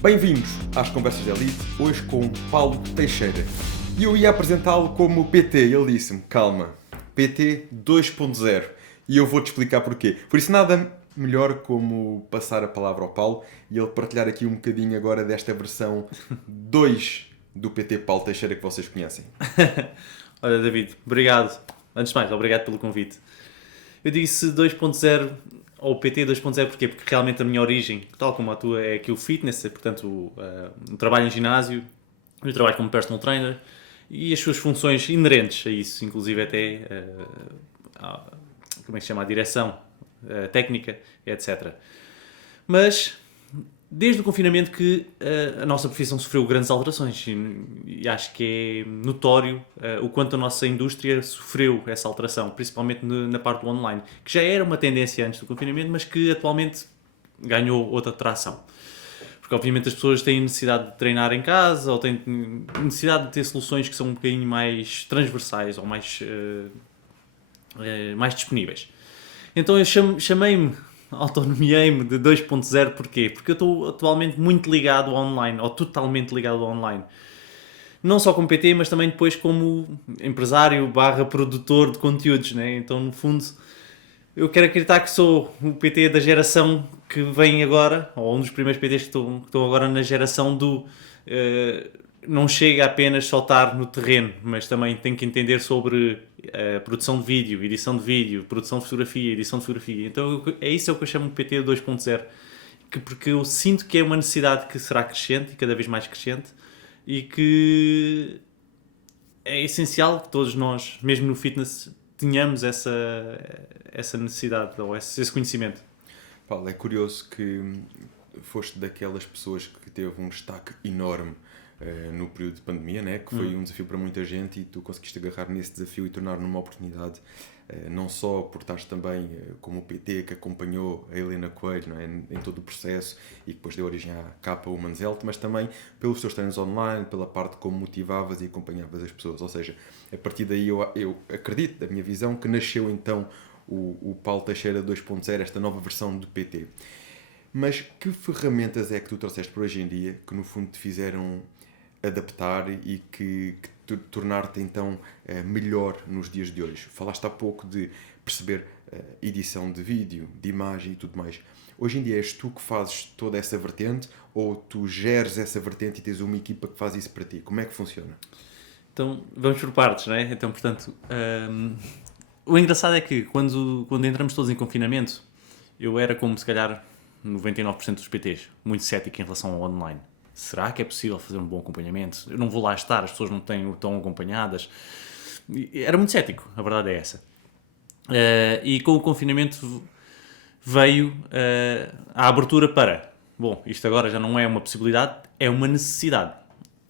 Bem-vindos às Conversas de Elite, hoje com Paulo Teixeira. E eu ia apresentá-lo como PT, ele disse-me, calma, PT 2.0. E eu vou-te explicar porquê. Por isso nada melhor como passar a palavra ao Paulo e ele partilhar aqui um bocadinho agora desta versão 2 do PT Paulo Teixeira que vocês conhecem. Olha, David, obrigado. Antes de mais, obrigado pelo convite. Eu disse 2.0 ou PT 2.0 porquê? Porque realmente a minha origem, tal como a tua, é aqui o fitness, portanto o trabalho em ginásio, o trabalho como personal trainer e as suas funções inerentes a isso, inclusive até como é que se chama? A direção técnica, etc. Mas desde o confinamento que a nossa profissão sofreu grandes alterações e acho que é notório o quanto a nossa indústria sofreu essa alteração, principalmente na parte do online, que já era uma tendência antes do confinamento, mas que atualmente ganhou outra tração. Porque obviamente as pessoas têm necessidade de treinar em casa ou têm necessidade de ter soluções que são um bocadinho mais transversais ou mais disponíveis. Então eu autonomiei-me de 2.0, porquê? Porque eu estou atualmente muito ligado ao online, ou totalmente ligado ao online. Não só como PT, mas também depois como empresário / produtor de conteúdos, né? Então no fundo eu quero acreditar que sou o PT da geração que vem agora, ou um dos primeiros PTs que estão agora na geração do não chega apenas só estar no terreno, mas também tem que entender sobre produção de vídeo, edição de vídeo, produção de fotografia, edição de fotografia. Então é isso que eu chamo de PT 2.0, porque eu sinto que é uma necessidade que será crescente e cada vez mais crescente e que é essencial que todos nós, mesmo no fitness, tenhamos essa necessidade ou esse conhecimento. Paulo, é curioso que foste daquelas pessoas que teve um destaque enorme no período de pandemia, né? Que foi um desafio para muita gente e tu conseguiste agarrar nesse desafio e tornar numa oportunidade, não só por estares também como o PT que acompanhou a Helena Coelho, não é? Em todo o processo e que depois deu origem à Capa Women's Health, mas também pelos teus treinos online, pela parte como motivavas e acompanhavas as pessoas. Ou seja, a partir daí eu acredito, da minha visão, que nasceu então o Paulo Teixeira 2.0, esta nova versão do PT. Mas que ferramentas é que tu trouxeste para hoje em dia que no fundo te fizeram adaptar e que tornar-te então melhor nos dias de hoje? Falaste há pouco de perceber edição de vídeo, de imagem e tudo mais. Hoje em dia és tu que fazes toda essa vertente ou tu geres essa vertente e tens uma equipa que faz isso para ti? Como é que funciona? Então vamos por partes, não é? Então, portanto, o engraçado é que quando entramos todos em confinamento, eu era como se calhar 99% dos PTs, muito cético em relação ao online. Será que é possível fazer um bom acompanhamento? Eu não vou lá estar, as pessoas não estão acompanhadas. Era muito cético, a verdade é essa. E com o confinamento veio a abertura para, bom, isto agora já não é uma possibilidade, é uma necessidade.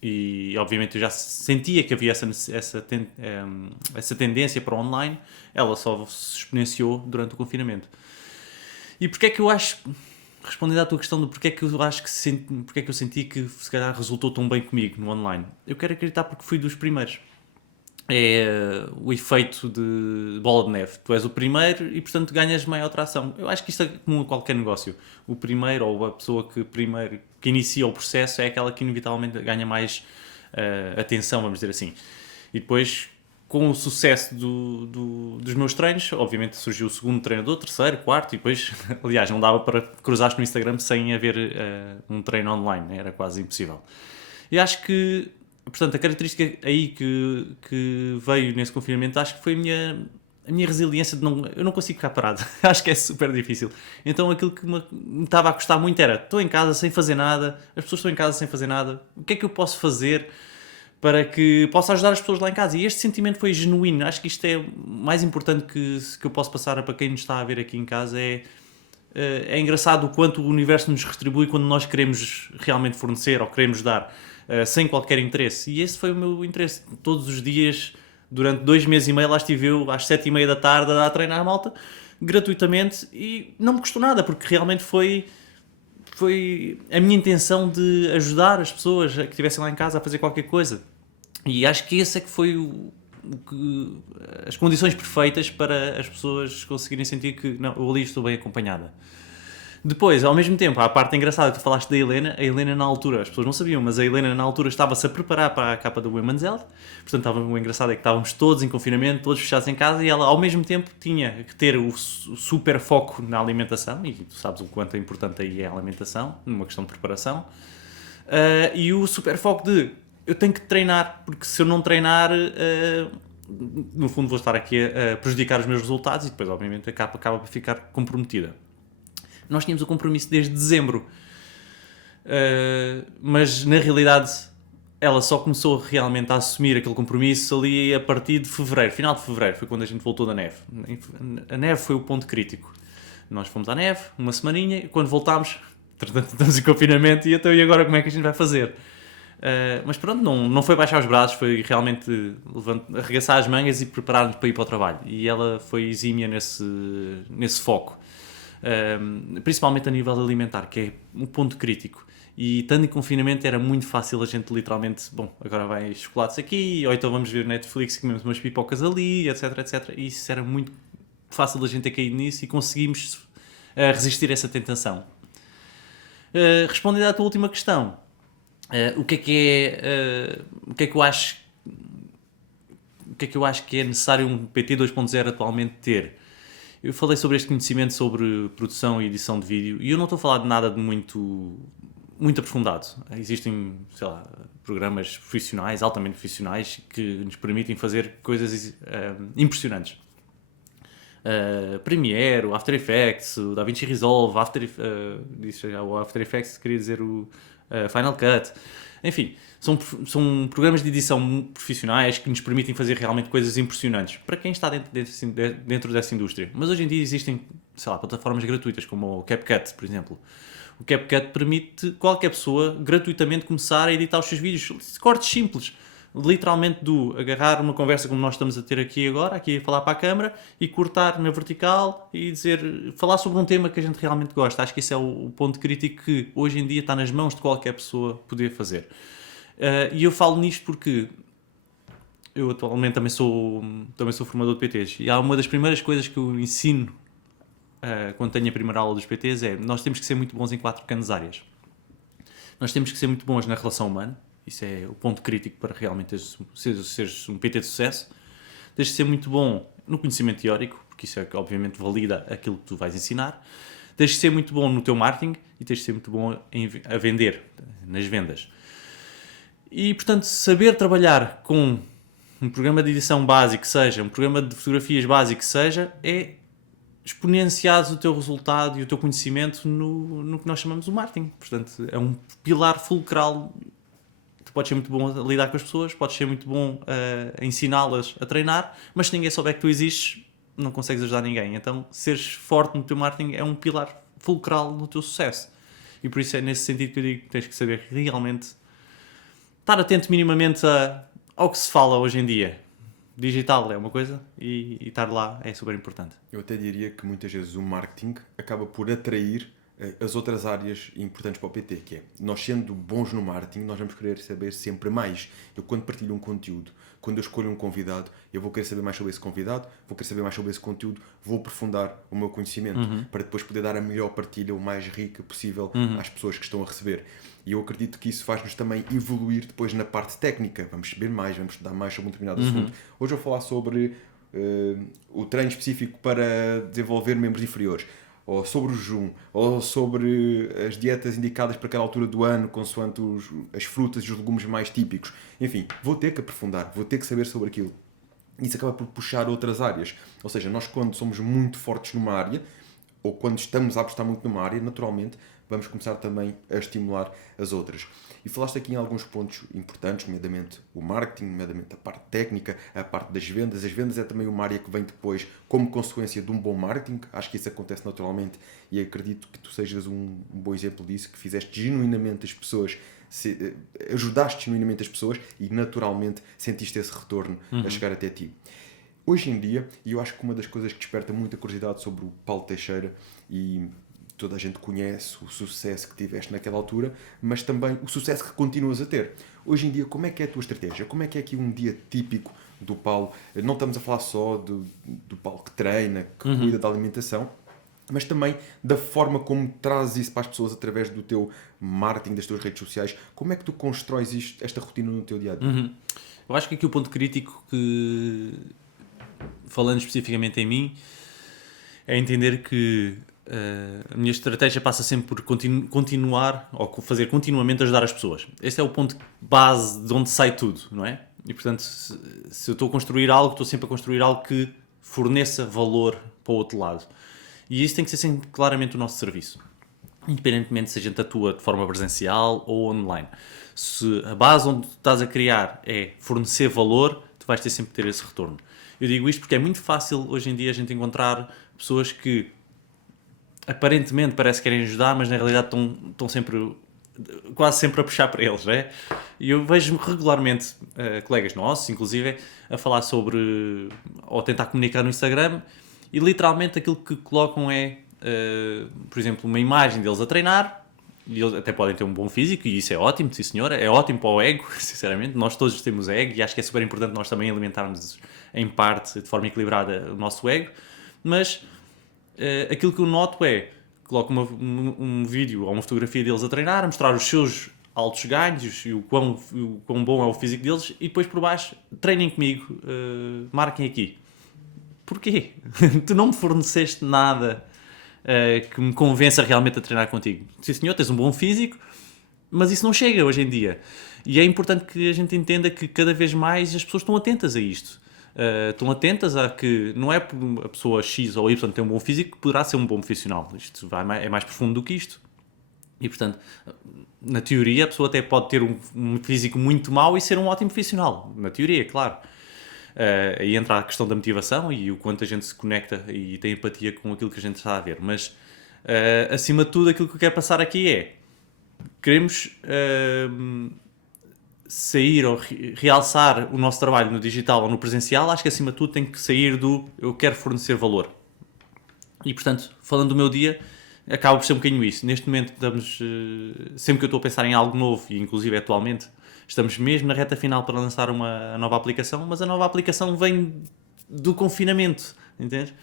E obviamente eu já sentia que havia essa tendência para o online, ela só se exponenciou durante o confinamento. E porquê é que eu acho... Respondendo à tua questão do porque é que eu senti que se calhar resultou tão bem comigo no online, eu quero acreditar porque fui dos primeiros. É o efeito de bola de neve. Tu és o primeiro e, portanto, ganhas maior tração. Eu acho que isto é comum a qualquer negócio. O primeiro, ou a pessoa que inicia o processo, é aquela que inevitavelmente ganha mais atenção, vamos dizer assim. E depois, com o sucesso dos meus treinos, obviamente surgiu o segundo treinador, terceiro, quarto, e depois, aliás, não dava para cruzar no Instagram sem haver um treino online, né? Era quase impossível. E acho que, portanto, a característica aí que veio nesse confinamento, acho que foi a minha resiliência de eu não consigo ficar parado. Acho que é super difícil. Então aquilo que me estava a custar muito era, estou em casa sem fazer nada, as pessoas estão em casa sem fazer nada, o que é que eu posso fazer para que possa ajudar as pessoas lá em casa? E este sentimento foi genuíno. Acho que isto é o mais importante que eu posso passar para quem nos está a ver aqui em casa. É engraçado o quanto o universo nos retribui quando nós queremos realmente fornecer ou queremos dar, sem qualquer interesse. E esse foi o meu interesse. Todos os dias, durante 2 meses e meio, lá estive eu às 7h30 da tarde a treinar a malta, gratuitamente, e não me custou nada, porque realmente foi a minha intenção de ajudar as pessoas que estivessem lá em casa a fazer qualquer coisa. E acho que esse é que foi as condições perfeitas para as pessoas conseguirem sentir que não, eu ali estou bem acompanhada. Depois, ao mesmo tempo, há a parte engraçada que tu falaste da Helena. A Helena na altura, as pessoas não sabiam, mas a Helena na altura estava-se a preparar para a capa do Women's Health. Portanto, o engraçado é que estávamos todos em confinamento, todos fechados em casa, e ela ao mesmo tempo tinha que ter o super foco na alimentação, e tu sabes o quanto é importante aí é a alimentação, numa questão de preparação. E o super foco de eu tenho que treinar, porque se eu não treinar, no fundo vou estar aqui a prejudicar os meus resultados, e depois obviamente a capa acaba por ficar comprometida. Nós tínhamos o compromisso desde dezembro, mas na realidade ela só começou realmente a assumir aquele compromisso ali a partir de fevereiro, final de fevereiro, foi quando a gente voltou da neve. A neve foi o ponto crítico. Nós fomos à neve, uma semaninha, e quando voltámos, estamos em confinamento, e então e agora como é que a gente vai fazer? Mas pronto, não foi baixar os braços, foi realmente arregaçar as mangas e preparar-nos para ir para o trabalho. E ela foi exímia nesse foco. Principalmente a nível alimentar, que é um ponto crítico. E estando em confinamento era muito fácil a gente literalmente, bom, agora vai chocolates aqui, ou então vamos ver Netflix e comemos umas pipocas ali, etc, etc. E isso era muito fácil a gente ter caído nisso e conseguimos resistir a essa tentação. Respondendo à tua última questão, o que é que eu acho que é necessário um PT 2.0 atualmente ter? Eu falei sobre este conhecimento sobre produção e edição de vídeo e eu não estou a falar de nada de muito aprofundado. Existem, sei lá, programas profissionais, altamente profissionais, que nos permitem fazer coisas impressionantes. Premiere, o After Effects, o DaVinci Resolve, o After Effects queria dizer o Final Cut. Enfim, são programas de edição profissionais que nos permitem fazer realmente coisas impressionantes para quem está dentro dessa indústria. Mas hoje em dia existem, sei lá, plataformas gratuitas como o CapCut, por exemplo. O CapCut permite qualquer pessoa gratuitamente começar a editar os seus vídeos. Cortes simples. Literalmente agarrar uma conversa como nós estamos a ter aqui agora, aqui a falar para a câmara, e cortar na vertical e falar sobre um tema que a gente realmente gosta. Acho que esse é o ponto crítico que hoje em dia está nas mãos de qualquer pessoa poder fazer. E eu falo nisto porque eu atualmente também sou formador de PTs, e há uma das primeiras coisas que eu ensino quando tenho a primeira aula dos PTs é: nós temos que ser muito bons em 4 grandes áreas. Nós temos que ser muito bons na relação humana. Isso é o ponto crítico para realmente seres um PT de sucesso. Tens de ser muito bom no conhecimento teórico, porque isso é que obviamente valida aquilo que tu vais ensinar. Tens de ser muito bom no teu marketing e tens de ser muito bom a vender, nas vendas. E, portanto, saber trabalhar com um programa de edição básico, seja um programa de fotografias básico, seja, é exponenciar o teu resultado e o teu conhecimento no que nós chamamos de marketing. Portanto, é um pilar fulcral. Tu podes ser muito bom a lidar com as pessoas, podes ser muito bom a ensiná-las a treinar, mas se ninguém souber que tu existes, não consegues ajudar ninguém. Então, seres forte no teu marketing é um pilar fulcral no teu sucesso. E por isso é nesse sentido que eu digo que tens que saber realmente estar atento minimamente ao que se fala hoje em dia. Digital é uma coisa e estar lá é super importante. Eu até diria que muitas vezes o marketing acaba por atrair as outras áreas importantes para o PT, que é, nós sendo bons no marketing, nós vamos querer saber sempre mais. Eu quando partilho um conteúdo, quando eu escolho um convidado, eu vou querer saber mais sobre esse convidado, vou querer saber mais sobre esse conteúdo, vou aprofundar o meu conhecimento, para depois poder dar a melhor partilha, o mais rica possível às pessoas que estão a receber. E eu acredito que isso faz-nos também evoluir depois na parte técnica. Vamos saber mais, vamos estudar mais sobre um determinado assunto. Hoje eu vou falar sobre o treino específico para desenvolver membros inferiores, ou sobre o jejum, ou sobre as dietas indicadas para aquela altura do ano, consoante as frutas e os legumes mais típicos. Enfim, vou ter que aprofundar, vou ter que saber sobre aquilo. Isso acaba por puxar outras áreas. Ou seja, nós quando somos muito fortes numa área, ou quando estamos a apostar muito numa área, naturalmente vamos começar também a estimular as outras. E falaste aqui em alguns pontos importantes, nomeadamente o marketing, nomeadamente a parte técnica, a parte das vendas. As vendas é também uma área que vem depois como consequência de um bom marketing. Acho que isso acontece naturalmente e acredito que tu sejas um bom exemplo disso, que fizeste genuinamente as pessoas, ajudaste genuinamente as pessoas e naturalmente sentiste esse retorno a chegar até ti. Hoje em dia, e eu acho que uma das coisas que desperta muita curiosidade sobre o Paulo Teixeira, e toda a gente conhece o sucesso que tiveste naquela altura, mas também o sucesso que continuas a ter. Hoje em dia, como é que é a tua estratégia? Como é que é aqui um dia típico do Paulo? Não estamos a falar só do Paulo que treina, que cuida da alimentação, mas também da forma como trazes isso para as pessoas através do teu marketing, das tuas redes sociais. Como é que tu constróis esta rotina no teu dia-a-dia? Eu acho que aqui o ponto crítico que, falando especificamente em mim, é entender que a minha estratégia passa sempre por continuar ou fazer continuamente ajudar as pessoas. Este é o ponto base de onde sai tudo, não é? E portanto, se eu estou a construir algo, estou sempre a construir algo que forneça valor para o outro lado. E isso tem que ser sempre claramente o nosso serviço. Independentemente se a gente atua de forma presencial ou online. Se a base onde tu estás a criar é fornecer valor, tu vais ter sempre ter esse retorno. Eu digo isto porque é muito fácil hoje em dia a gente encontrar pessoas que aparentemente parece que querem ajudar, mas na realidade estão sempre, quase sempre a puxar para eles, não é? E eu vejo regularmente colegas nossos, inclusive, a falar sobre, ou tentar comunicar no Instagram, e literalmente aquilo que colocam é, por exemplo, uma imagem deles a treinar, e eles até podem ter um bom físico, e isso é ótimo, sim senhora, é ótimo para o ego, sinceramente, nós todos temos ego, e acho que é super importante nós também alimentarmos em parte, de forma equilibrada, o nosso ego, mas aquilo que eu noto é, coloco um vídeo ou uma fotografia deles a treinar, a mostrar os seus altos ganhos e o quão bom é o físico deles, e depois por baixo, treinem comigo, marquem aqui. Porquê? Tu não me forneceste nada que me convença realmente a treinar contigo. Sim senhor, tens um bom físico, mas isso não chega hoje em dia. E é importante que a gente entenda que cada vez mais as pessoas estão atentas a isto. Estão atentas a que não é por a pessoa X ou Y ter um bom físico que poderá ser um bom profissional. Isto é mais profundo do que isto. E, portanto, na teoria, a pessoa até pode ter um físico muito mau e ser um ótimo profissional. Na teoria, claro. Aí entra a questão da motivação e o quanto a gente se conecta e tem empatia com aquilo que a gente está a ver. Mas, acima de tudo, aquilo que eu quero passar aqui é: queremos sair ou realçar o nosso trabalho no digital ou no presencial. Acho que, acima de tudo, tem que sair do eu quero fornecer valor. E, portanto, falando do meu dia, acaba por ser um bocadinho isso. Neste momento, estamos, sempre que eu estou a pensar em algo novo, e inclusive atualmente, estamos mesmo na reta final para lançar uma nova aplicação, mas a nova aplicação vem do confinamento, entendes?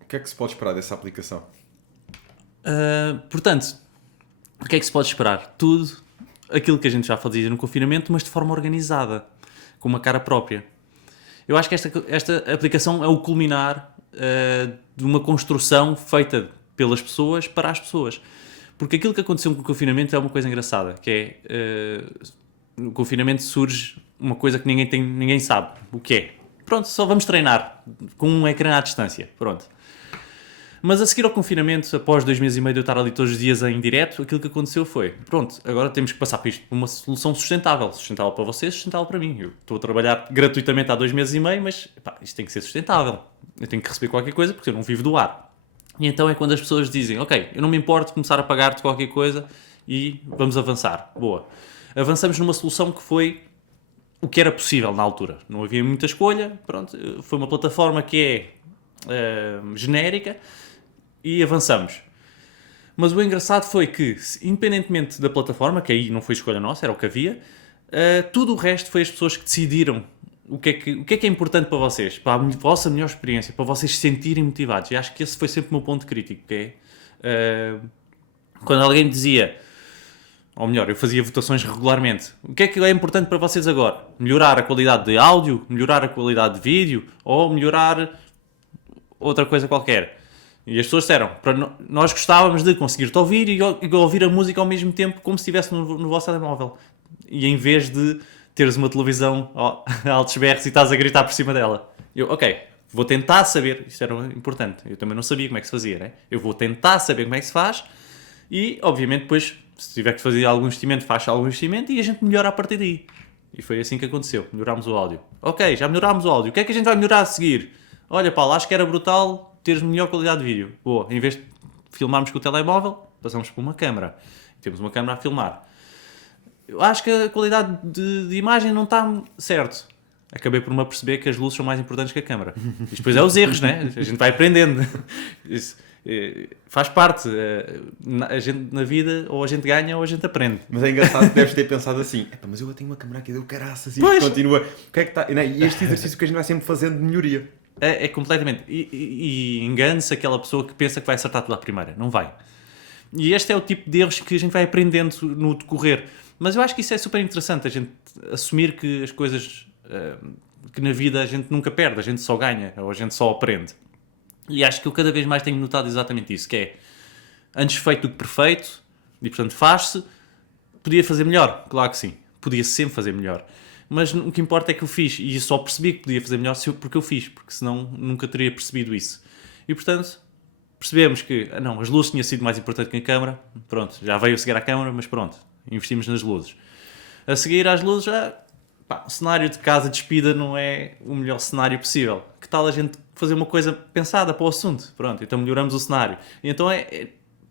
O que é que se pode esperar dessa aplicação? Portanto, o que é que se pode esperar? Tudo aquilo que a gente já fazia no confinamento, mas de forma organizada, com uma cara própria. Eu acho que esta aplicação é o culminar de uma construção feita pelas pessoas para as pessoas. Porque aquilo que aconteceu com o confinamento é uma coisa engraçada, que é, no confinamento surge uma coisa que ninguém sabe o que é. Pronto, só vamos treinar com um ecrã à distância, pronto. Mas a seguir ao confinamento, após 2 meses e meio de eu estar ali todos os dias em direto, aquilo que aconteceu foi, pronto, agora temos que passar para isto, para uma solução sustentável para vocês, sustentável para mim. Eu estou a trabalhar gratuitamente há 2 meses e meio, mas isto tem que ser sustentável. Eu tenho que receber qualquer coisa porque eu não vivo do ar. E então é quando as pessoas dizem, ok, eu não me importo de começar a pagar-te qualquer coisa e vamos avançar. Boa. Avançamos numa solução que foi o que era possível na altura. Não havia muita escolha, pronto, foi uma plataforma que é genérica e avançamos. Mas o engraçado foi que, independentemente da plataforma, que aí não foi escolha nossa, era o que havia, tudo o resto foi as pessoas que decidiram o que é importante para vocês, para a vossa melhor experiência, para vocês se sentirem motivados. E acho que esse foi sempre o meu ponto crítico, que é quando alguém me dizia, ou melhor, eu fazia votações regularmente, o que é importante para vocês agora? Melhorar a qualidade de áudio, melhorar a qualidade de vídeo, ou melhorar outra coisa qualquer? E as pessoas disseram, nós gostávamos de conseguir-te ouvir e ouvir a música ao mesmo tempo, como se estivesse no vosso telemóvel. E em vez de teres uma televisão a altos berros e estás a gritar por cima dela. Eu, ok, vou tentar saber, isto era importante, eu também não sabia como é que se fazia, né? Eu vou tentar saber como é que se faz e, obviamente, depois, se tiver que fazer algum investimento, faz algum investimento e a gente melhora a partir daí. E foi assim que aconteceu, melhorámos o áudio. Ok, já melhorámos o áudio, o que é que a gente vai melhorar a seguir? Olha, Paulo, acho que era brutal teres melhor qualidade de vídeo. Boa, em vez de filmarmos com o telemóvel, passamos por uma câmara. Temos uma câmara a filmar. Eu acho que a qualidade de imagem não está certo. Acabei por me aperceber que as luzes são mais importantes que a câmara. E depois é os erros, né? A gente vai aprendendo. Isso, faz parte. A gente na vida, ou a gente ganha ou a gente aprende. Mas é engraçado que deves ter pensado assim, mas eu tenho uma câmera aqui, deu caraças e continua. O que é que está? E este exercício que a gente vai sempre fazendo de melhoria. É completamente. E engane-se aquela pessoa que pensa que vai acertar tudo à primeira. Não vai. E este é o tipo de erros que a gente vai aprendendo no decorrer. Mas eu acho que isso é super interessante, a gente assumir que as coisas que na vida a gente nunca perde, a gente só ganha, ou a gente só aprende. E acho que eu cada vez mais tenho notado exatamente isso, que é antes feito do que perfeito, e portanto faz-se, podia fazer melhor, claro que sim, podia sempre fazer melhor. Mas o que importa é que eu fiz, e só percebi que podia fazer melhor porque eu fiz, porque senão nunca teria percebido isso. E portanto, percebemos que, não, as luzes tinha sido mais importante que a câmara, pronto, já veio a seguir à câmara, mas pronto, investimos nas luzes. A seguir às luzes, o cenário de casa despida não é o melhor cenário possível. Que tal a gente fazer uma coisa pensada para o assunto? Pronto, então melhoramos o cenário. E então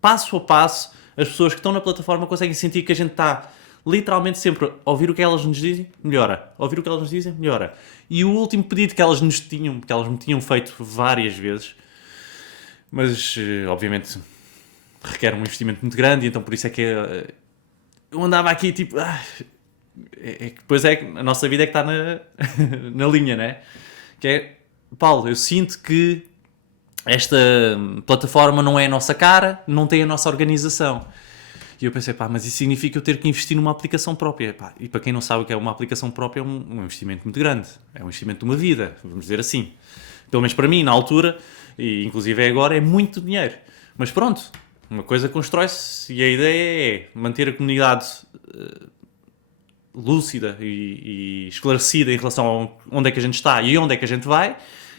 passo a passo, as pessoas que estão na plataforma conseguem sentir que a gente está literalmente sempre a ouvir o que elas nos dizem, melhora. Ouvir o que elas nos dizem, melhora. E o último pedido que elas me tinham feito várias vezes, mas obviamente requer um investimento muito grande, e então por isso é que eu andava aqui tipo... depois a nossa vida é que está na linha, né? Que é, Paulo, eu sinto que esta plataforma não é a nossa cara, não tem a nossa organização. E eu pensei, mas isso significa eu ter que investir numa aplicação própria. E para quem não sabe o que é uma aplicação própria, é um investimento muito grande. É um investimento de uma vida, vamos dizer assim. Pelo menos para mim, na altura, e inclusive agora, é muito dinheiro. Mas pronto, uma coisa constrói-se e a ideia é manter a comunidade lúcida e esclarecida em relação a onde é que a gente está e onde é que a gente vai.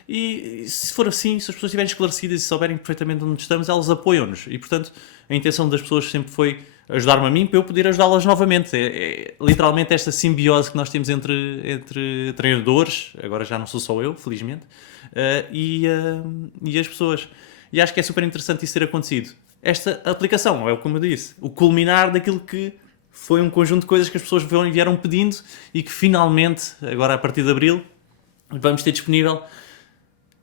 E se for assim, se as pessoas estiverem esclarecidas e souberem perfeitamente onde estamos, elas apoiam-nos. E portanto, a intenção das pessoas sempre foi ajudar-me a mim para eu poder ajudá-las novamente. É literalmente esta simbiose que nós temos entre treinadores, agora já não sou só eu, felizmente, e as pessoas. E acho que é super interessante isso ter acontecido. Esta aplicação, como eu disse, o culminar daquilo que foi um conjunto de coisas que as pessoas vieram pedindo e que finalmente, agora a partir de Abril, vamos ter disponível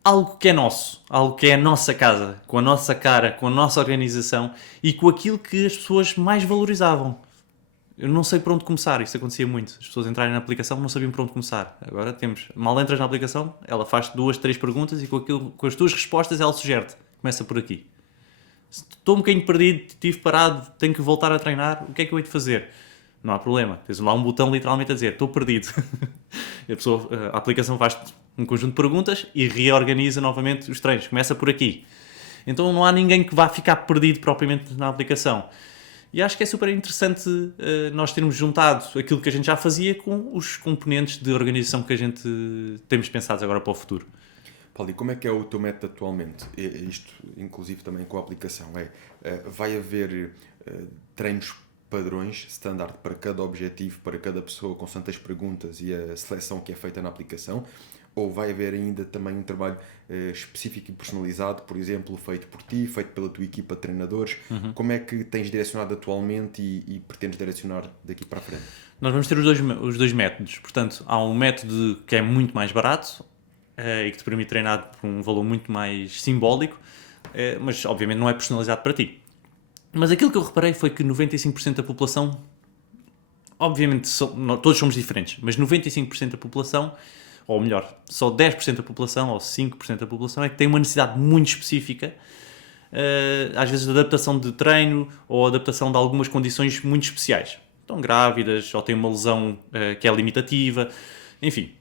algo que é nosso, algo que é a nossa casa, com a nossa cara, com a nossa organização e com aquilo que as pessoas mais valorizavam. Eu não sei por onde começar, isso acontecia muito. As pessoas entrarem na aplicação não sabiam por onde começar. Agora mal entras na aplicação, ela faz-te 2, 3 perguntas e com as tuas respostas ela sugere-te. Começa por aqui. Estou um bocadinho perdido, estive parado, tenho que voltar a treinar, o que é que eu hei de fazer? Não há problema, tens lá um botão literalmente a dizer, estou perdido. A aplicação faz-te um conjunto de perguntas e reorganiza novamente os treinos, começa por aqui. Então não há ninguém que vá ficar perdido propriamente na aplicação. E acho que é super interessante nós termos juntado aquilo que a gente já fazia com os componentes de organização que a gente temos pensados agora para o futuro. Paulo, e como é que é o teu método atualmente? Isto, inclusive, também com a aplicação. Vai haver treinos padrões, standard, para cada objetivo, para cada pessoa, com tantas perguntas e a seleção que é feita na aplicação? Ou vai haver ainda também um trabalho específico e personalizado, por exemplo, feito por ti, feito pela tua equipa de treinadores? Como é que tens direcionado atualmente e pretendes direcionar daqui para a frente? Nós vamos ter os dois métodos. Portanto, há um método que é muito mais barato, e que te permite treinar por um valor muito mais simbólico, mas obviamente não é personalizado para ti. Mas aquilo que eu reparei foi que 95% da população, obviamente todos somos diferentes, mas 95% da população, ou melhor, só 10% da população ou 5% da população é que tem uma necessidade muito específica, às vezes de adaptação de treino ou adaptação de algumas condições muito especiais. Estão grávidas ou têm uma lesão que é limitativa, enfim.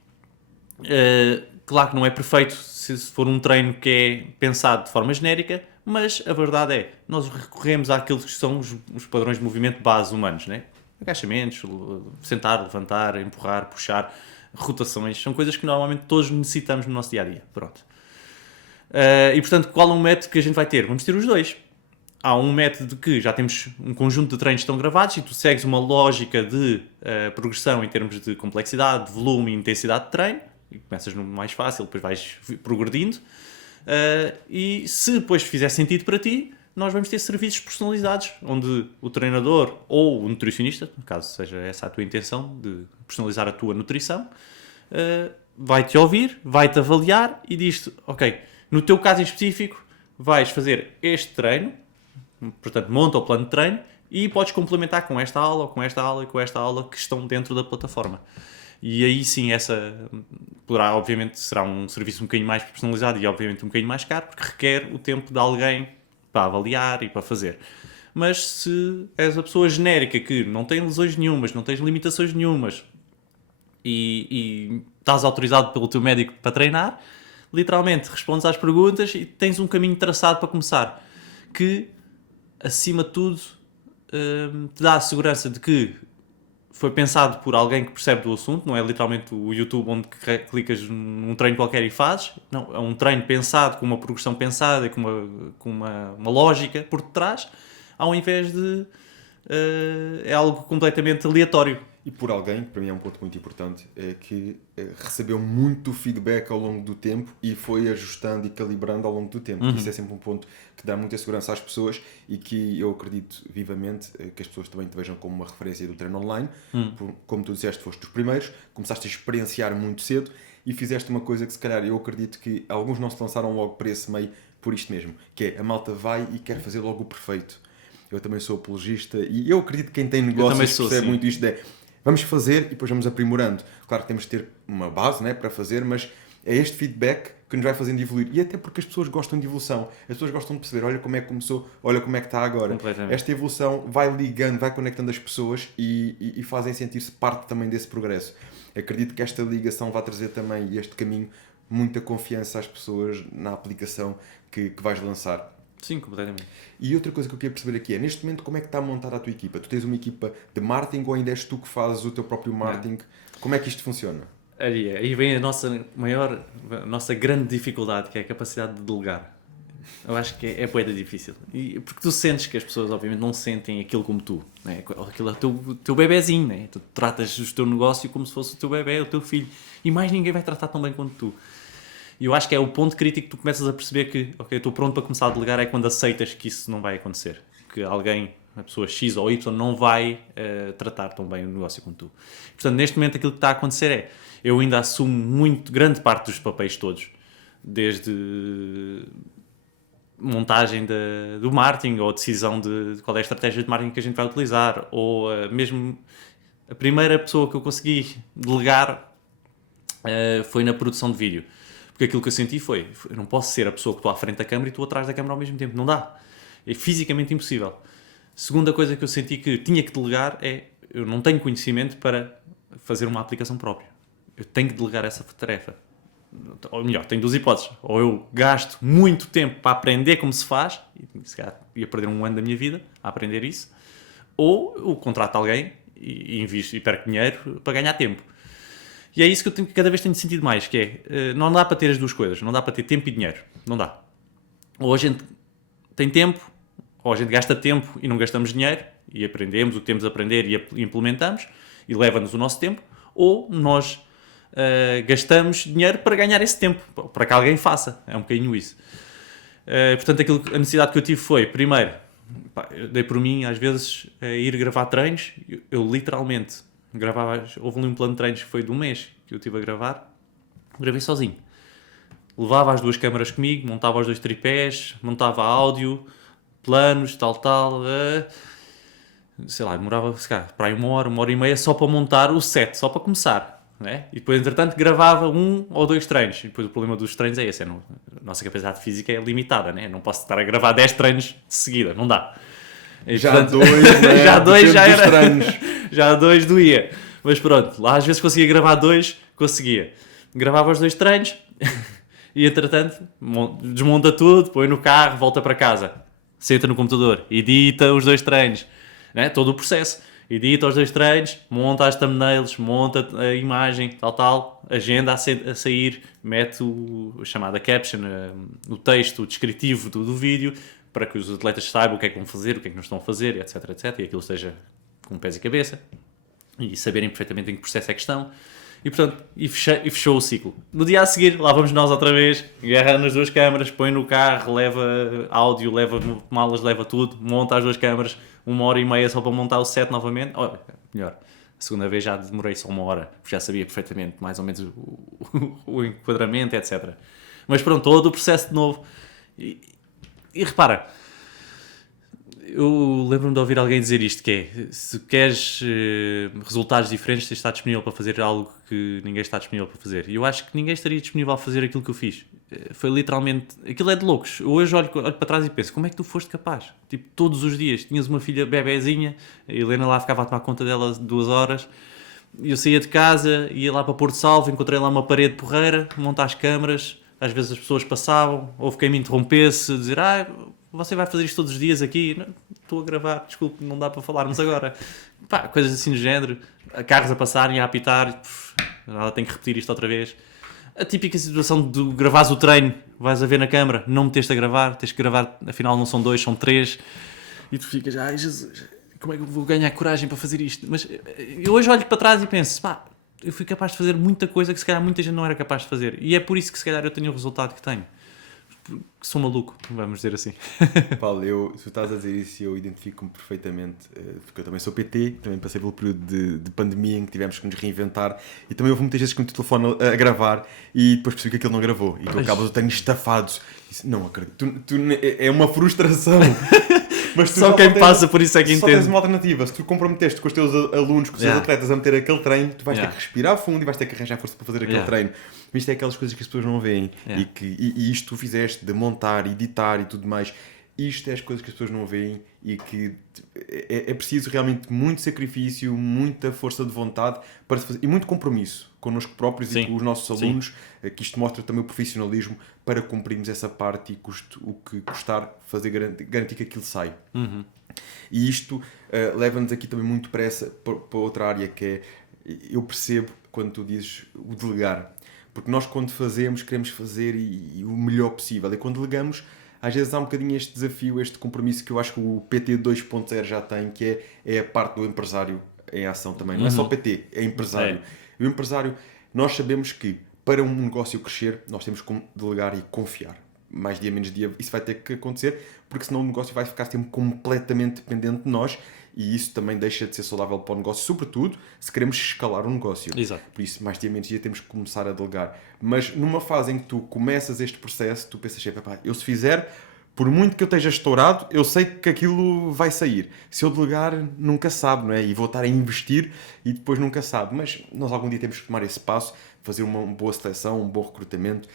Claro que não é perfeito se for um treino que é pensado de forma genérica, mas a verdade é, nós recorremos àqueles que são os padrões de movimento base humanos, né? Agachamentos, sentar, levantar, empurrar, puxar, rotações, são coisas que normalmente todos necessitamos no nosso dia-a-dia. Pronto. E portanto, qual é o método que a gente vai ter? Vamos ter os dois. Há um método que já temos um conjunto de treinos que estão gravados e tu segues uma lógica de progressão em termos de complexidade, de volume e intensidade de treino. E começas no mais fácil, depois vais progredindo. E se depois fizer sentido para ti, nós vamos ter serviços personalizados, onde o treinador ou o nutricionista, no caso seja essa a tua intenção de personalizar a tua nutrição, vai-te ouvir, vai-te avaliar e diz-te, ok, no teu caso em específico, vais fazer este treino, portanto monta o plano de treino e podes complementar com esta aula, ou com esta aula e com esta aula que estão dentro da plataforma. E aí sim, essa poderá, obviamente, será um serviço um bocadinho mais personalizado e obviamente um bocadinho mais caro, porque requer o tempo de alguém para avaliar e para fazer. Mas se és a pessoa genérica que não tem lesões nenhumas, não tens limitações nenhumas e estás autorizado pelo teu médico para treinar, literalmente respondes às perguntas e tens um caminho traçado para começar, que acima de tudo te dá a segurança de que foi pensado por alguém que percebe do assunto, não é literalmente o YouTube onde clicas num treino qualquer e fazes, não, é um treino pensado, com uma progressão pensada, com uma lógica por detrás, ao invés de é algo completamente aleatório. E por alguém, que para mim é um ponto muito importante, é que recebeu muito feedback ao longo do tempo e foi ajustando e calibrando ao longo do tempo. Isso é sempre um ponto que dá muita segurança às pessoas e que eu acredito vivamente que as pessoas também te vejam como uma referência do treino online. Como tu disseste, foste dos primeiros, começaste a experienciar muito cedo e fizeste uma coisa que se calhar eu acredito que alguns não se lançaram logo para esse meio por isto mesmo, que é a malta vai e quer fazer logo o perfeito. Eu também sou apologista e eu acredito que quem tem negócios percebe muito isto de vamos fazer e depois vamos aprimorando. Claro que temos de ter uma base, né, para fazer, mas é este feedback que nos vai fazendo evoluir. E até porque as pessoas gostam de evolução. As pessoas gostam de perceber, olha como é que começou, olha como é que está agora. Esta evolução vai ligando, vai conectando as pessoas e fazem sentir-se parte também desse progresso. Acredito que esta ligação vai trazer também este caminho muita confiança às pessoas na aplicação que vais lançar. Sim, completamente. E outra coisa que eu queria perceber aqui é, neste momento, como é que está montada a tua equipa? Tu tens uma equipa de marketing ou ainda és tu que fazes o teu próprio marketing? Como é que isto funciona? Aí vem a nossa grande dificuldade, que é a capacidade de delegar. Eu acho que é bué difícil. Porque tu sentes que as pessoas, obviamente, não sentem aquilo como tu. Né? Aquilo é o teu bebezinho. Né? Tu tratas o teu negócio como se fosse o teu bebé, o teu filho. E mais ninguém vai tratar tão bem quanto tu. E eu acho que é o ponto crítico que tu começas a perceber que, ok, estou pronto para começar a delegar, é quando aceitas que isso não vai acontecer. Que alguém, a pessoa X ou Y, não vai tratar tão bem o negócio como tu. Portanto, neste momento aquilo que está a acontecer é, eu ainda assumo muito, grande parte dos papéis todos. Desde montagem do marketing, ou decisão de qual é a estratégia de marketing que a gente vai utilizar, ou mesmo a primeira pessoa que eu consegui delegar foi na produção de vídeo. Porque aquilo que eu senti foi, eu não posso ser a pessoa que estou à frente da câmara e estou atrás da câmara ao mesmo tempo. Não dá. É fisicamente impossível. Segunda coisa que eu senti que tinha que delegar é, eu não tenho conhecimento para fazer uma aplicação própria. Eu tenho que delegar essa tarefa. Ou melhor, tenho duas hipóteses. Ou eu gasto muito tempo para aprender como se faz, e se calhar ia perder um ano da minha vida a aprender isso, ou eu contrato alguém e invisto e perco dinheiro para ganhar tempo. E é isso que eu cada vez tenho sentido mais, que é, não dá para ter as duas coisas, não dá para ter tempo e dinheiro, não dá. Ou a gente tem tempo, ou a gente gasta tempo e não gastamos dinheiro, e aprendemos o que temos de aprender e implementamos, e leva-nos o nosso tempo, ou nós gastamos dinheiro para ganhar esse tempo, para que alguém faça, é um bocadinho isso. Portanto, a necessidade que eu tive foi, primeiro, eu dei por mim, às vezes, ir gravar treinos, eu literalmente... houve um plano de treinos que foi de um mês que eu estive a gravar, gravei sozinho. Levava as duas câmaras comigo, montava os dois tripés, montava áudio, planos, tal, sei lá, demorava para aí uma hora e meia só para montar o set, só para começar. Né? E depois, entretanto, gravava 1 ou 2 treinos. E depois o problema dos treinos é esse, a nossa capacidade física é limitada, né? Não posso estar a gravar 10 treinos de seguida, não dá. E, já portanto, dois, né? já 2 já era. Já 2 doía. Mas pronto, lá às vezes conseguia gravar 2, conseguia. Gravava os 2 treinos e entretanto desmonta tudo, põe no carro, volta para casa, senta no computador, edita os 2 treinos, né? Todo o processo. Edita os 2 treinos, monta as thumbnails, monta a imagem, tal, agenda a sair, mete a chamada caption, o texto descritivo do vídeo, para que os atletas saibam o que é que vão fazer, o que é que não estão a fazer, etc, e aquilo esteja com pés e cabeça, e saberem perfeitamente em que processo é que estão, e portanto, fechou o ciclo. No dia a seguir, lá vamos nós outra vez, agarra nas 2 câmaras, põe no carro, leva áudio, leva malas, leva tudo, monta as 2 câmaras, 1h30 só para montar o set novamente. Melhor, a segunda vez já demorei só 1 hora, porque já sabia perfeitamente mais ou menos o enquadramento, etc. Mas pronto, todo o processo de novo. E repara, Eu lembro-me de ouvir alguém dizer isto, que é, se queres resultados diferentes, tens de estar disponível para fazer algo que ninguém está disponível para fazer. E eu acho que ninguém estaria disponível a fazer aquilo que eu fiz. Foi literalmente... Aquilo é de loucos. Eu hoje olho para trás e penso, como é que tu foste capaz? Tipo, todos os dias. Tinhas uma filha bebezinha, a Helena lá ficava a tomar conta dela 2 horas, e eu saía de casa, ia lá para Porto Salvo, encontrei lá uma parede porreira, montar as câmaras, às vezes as pessoas passavam, houve quem me interrompesse, dizer, você vai fazer isto todos os dias aqui? Não, estou a gravar, desculpe, não dá para falarmos agora. Pá, coisas assim do género, carros a passarem, a apitar, ela tem que repetir isto outra vez. A típica situação de gravares o treino, vais a ver na câmara, não meteste a gravar, tens que gravar, afinal não são 2, são 3, e tu ficas, ai Jesus, como é que eu vou ganhar coragem para fazer isto? Mas eu hoje olho para trás e penso, pá, eu fui capaz de fazer muita coisa que se calhar muita gente não era capaz de fazer, e é por isso que se calhar eu tenho o resultado que tenho. Sou maluco, vamos dizer assim. Paulo, se tu estás a dizer isso, eu identifico-me perfeitamente, porque eu também sou PT, também passei pelo período de pandemia em que tivemos que nos reinventar, e também houve muitas vezes com o telefone a gravar e depois percebi que aquilo não gravou, e tu acabas o treino estafado. Não acredito, é uma frustração. Mas só quem passa por isso é que entende. Só tens uma alternativa. Se tu comprometeste com os teus alunos, com os teus atletas a meter aquele treino, tu vais ter que respirar fundo e vais ter que arranjar força para fazer aquele treino. Isto é aquelas coisas que as pessoas não veem. E isto tu fizeste, de montar, editar e tudo mais. Isto é as coisas que as pessoas não veem e que é preciso realmente muito sacrifício, muita força de vontade para se fazer, e muito compromisso connosco próprios e com os nossos alunos, que isto mostra também o profissionalismo para cumprirmos essa parte e o que custar fazer, garantir que aquilo sai. Uhum. E isto leva-nos aqui também muito para outra área, que é, eu percebo quando tu dizes o delegar, porque nós quando fazemos queremos fazer e o melhor possível, e quando delegamos às vezes há um bocadinho este desafio, este compromisso que eu acho que o PT 2.0 já tem, que é a parte do empresário em ação também. Não é só PT, é empresário. E o empresário, nós sabemos que para um negócio crescer, nós temos que delegar e confiar. Mais dia, menos dia, isso vai ter que acontecer, porque senão o negócio vai ficar sempre completamente dependente de nós, e isso também deixa de ser saudável para o negócio, sobretudo se queremos escalar um negócio. Exato. Por isso, mais dia, menos dia, temos que começar a delegar. Mas numa fase em que tu começas este processo, tu pensas sempre, eu se fizer, por muito que eu esteja estourado, eu sei que aquilo vai sair. Se eu delegar, nunca sabe, não é? E vou estar a investir e depois nunca sabe. Mas nós algum dia temos que tomar esse passo, fazer uma boa seleção, um bom recrutamento.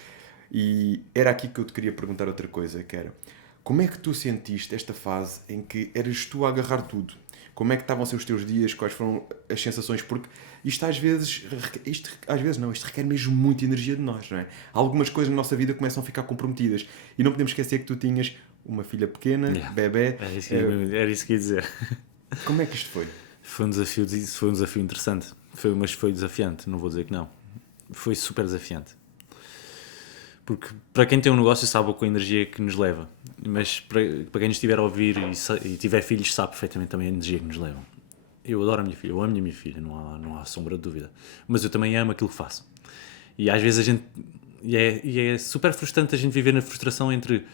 E era aqui que eu te queria perguntar outra coisa, que era, como é que tu sentiste esta fase em que eras tu a agarrar tudo? Como é que estavam a ser os teus dias? Quais foram as sensações? Porque isto requer mesmo muita energia de nós, não é? Algumas coisas na nossa vida começam a ficar comprometidas. E não podemos esquecer que tu tinhas uma filha pequena, bebé. Era isso que ia dizer. Como é que isto foi? Foi um desafio interessante. Mas foi desafiante, não vou dizer que não. Foi super desafiante. Porque para quem tem um negócio sabe com a energia que nos leva, mas para quem nos estiver a ouvir e tiver filhos sabe perfeitamente também a energia que nos leva. Eu adoro a minha filha, eu amo a minha filha, não há sombra de dúvida, mas eu também amo aquilo que faço. E às vezes a gente, é super frustrante a gente viver na frustração entre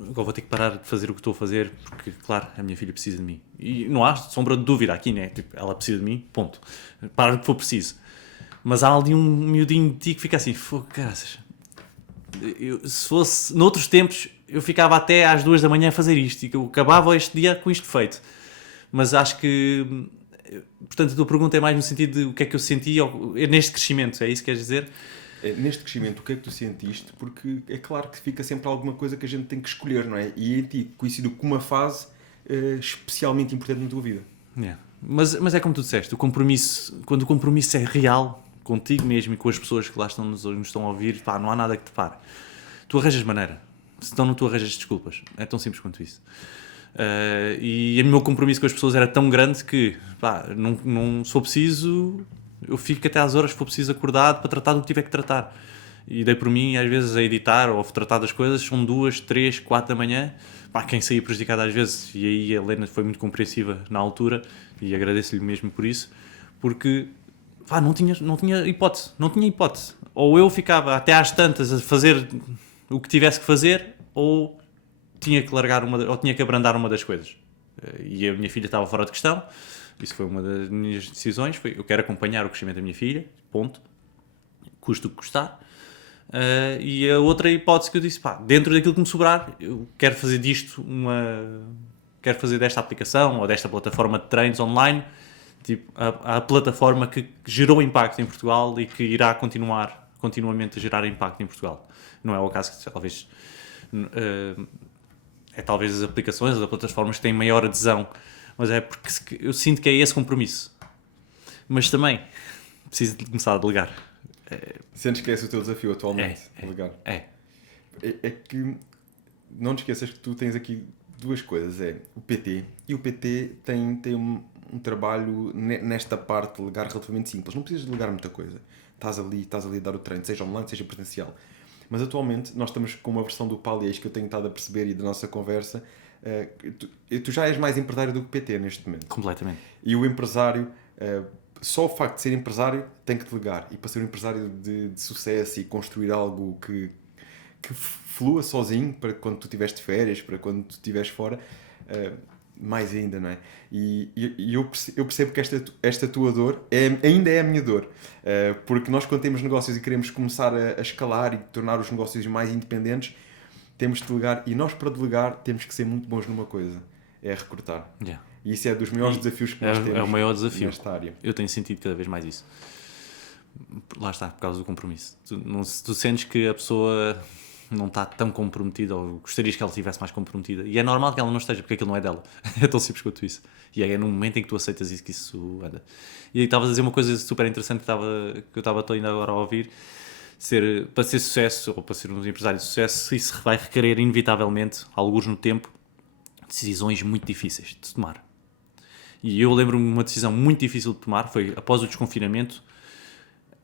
agora vou ter que parar de fazer o que estou a fazer porque, claro, a minha filha precisa de mim. E não há sombra de dúvida aqui, né? Tipo, ela precisa de mim, ponto. Parar o que for preciso. Mas há ali um miudinho de ti que fica assim, caraças. Se fosse noutros tempos eu ficava até às 2 da manhã a fazer isto e que eu acabava este dia com isto feito, mas acho que, portanto, a tua pergunta é mais no sentido de o que é que eu senti neste crescimento, é isso que queres dizer? Neste crescimento, o que é que tu sentiste? Porque é claro que fica sempre alguma coisa que a gente tem que escolher, não é? E em ti coincidiu com uma fase especialmente importante na tua vida. Mas é como tu disseste, quando o compromisso é real contigo mesmo e com as pessoas que lá nos estão a ouvir, não há nada que te pare. Tu arranjas maneira. Senão não tu arranjas desculpas. É tão simples quanto isso. E o meu compromisso com as pessoas era tão grande que, não, se for preciso, eu fico até às horas que for preciso acordado para tratar do que tiver que tratar. E dei por mim, às vezes, a editar ou a tratar das coisas, são 2, 3, 4 da manhã. Quem saía prejudicado às vezes, e aí a Helena foi muito compreensiva na altura, e agradeço-lhe mesmo por isso, porque não tinha hipótese. Ou eu ficava até às tantas a fazer o que tivesse que fazer, ou tinha que ou tinha que abrandar uma das coisas. E a minha filha estava fora de questão. Isso foi uma das minhas decisões. Eu quero acompanhar o crescimento da minha filha, ponto. Custa o que custar. E a outra hipótese que eu disse, dentro daquilo que me sobrar, eu quero fazer disto quero fazer desta aplicação ou desta plataforma de treinos online, tipo, a plataforma que gerou impacto em Portugal e que irá continuamente a gerar impacto em Portugal. Não é o caso que talvez... é talvez as aplicações, as plataformas que têm maior adesão, mas é porque eu sinto que é esse compromisso. Mas também preciso de começar a delegar. Sentes que é esse o teu desafio atualmente? Delegar? É que não te esqueças que tu tens aqui duas coisas, é o PT, e o PT tem um trabalho nesta parte de delegar relativamente simples. Não precisas delegar muita coisa. Estás ali a dar o treino, seja online, seja presencial. Mas atualmente nós estamos com uma versão do Palias que eu tenho estado a perceber e da nossa conversa. Tu já és mais empresário do que PT neste momento. Completamente. E o empresário, só o facto de ser empresário tem que delegar. E para ser um empresário de sucesso e construir algo que flua sozinho para quando tu estiveres de férias, para quando tu estiveres fora, mais ainda, não é? E eu percebo que esta tua dor ainda é a minha dor, porque nós quando temos negócios e queremos começar a escalar e tornar os negócios mais independentes, temos de delegar, e nós para delegar temos que ser muito bons numa coisa, é recrutar. Yeah. E isso é dos maiores desafios que nós temos. É o maior desafio nesta área. Eu tenho sentido cada vez mais isso. Lá está, por causa do compromisso. Tu sentes que a pessoa não está tão comprometida, ou gostarias que ela estivesse mais comprometida, e é normal que ela não esteja, porque aquilo não é dela. É tão simples quanto isso. E é no momento em que tu aceitas isso que isso anda. E aí estavas a dizer uma coisa super interessante que eu estava ainda agora a ouvir. Para ser sucesso, ou para ser um empresário de sucesso, isso vai requerer inevitavelmente, alguns no tempo, decisões muito difíceis de tomar. E eu lembro-me de uma decisão muito difícil de tomar, foi após o desconfinamento.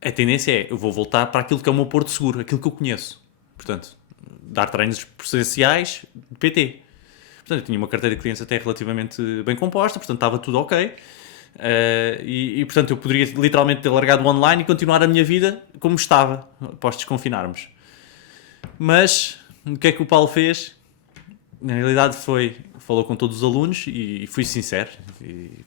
A tendência é, eu vou voltar para aquilo que é o meu porto seguro, aquilo que eu conheço. Portanto, dar treinos presenciais de PT. Portanto, eu tinha uma carteira de clientes até relativamente bem composta, portanto estava tudo ok. Portanto, eu poderia literalmente ter largado o online e continuar a minha vida como estava, após desconfinarmos. Mas, o que é que o Paulo fez? Na realidade falou com todos os alunos e fui sincero e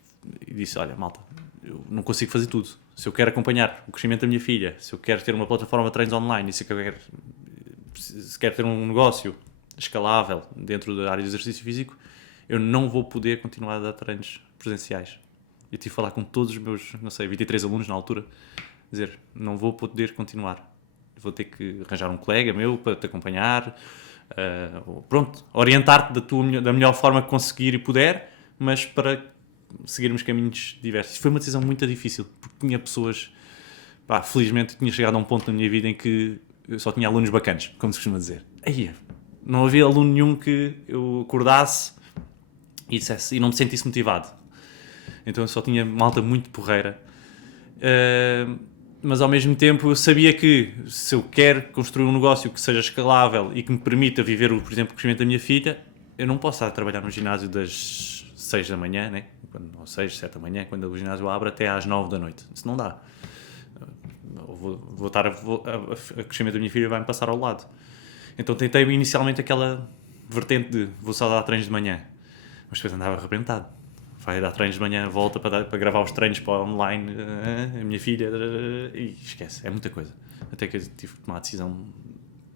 disse, olha, malta, eu não consigo fazer tudo. Se eu quero acompanhar o crescimento da minha filha, se eu quero ter uma plataforma de treinos online, se quero ter um negócio escalável dentro da área de exercício físico, eu não vou poder continuar a dar treinos presenciais. Eu tive que falar com todos os meus, 23 alunos na altura, dizer, não vou poder continuar. Vou ter que arranjar um colega meu para te acompanhar, orientar-te da melhor forma que conseguir e puder, mas para seguirmos caminhos diversos. Foi uma decisão muito difícil, porque tinha pessoas, felizmente tinha chegado a um ponto na minha vida em que eu só tinha alunos bacanas, como se costuma dizer. Aí, não havia aluno nenhum que eu acordasse e não me sentisse motivado. Então eu só tinha malta muito porreira. Mas ao mesmo tempo eu sabia que se eu quero construir um negócio que seja escalável e que me permita viver, por exemplo, o crescimento da minha filha, eu não posso estar a trabalhar no ginásio das 6 da manhã, né? Ou 6, 7 da manhã, quando o ginásio abre, até às 9 da noite. Isso não dá. O crescimento da minha filha vai-me passar ao lado. Então tentei inicialmente aquela vertente de vou só dar treinos de manhã, mas depois andava arrebentado. Vai dar treinos de manhã, volta para gravar os treinos para online, a minha filha, e esquece, é muita coisa. Até que eu tive que tomar a decisão,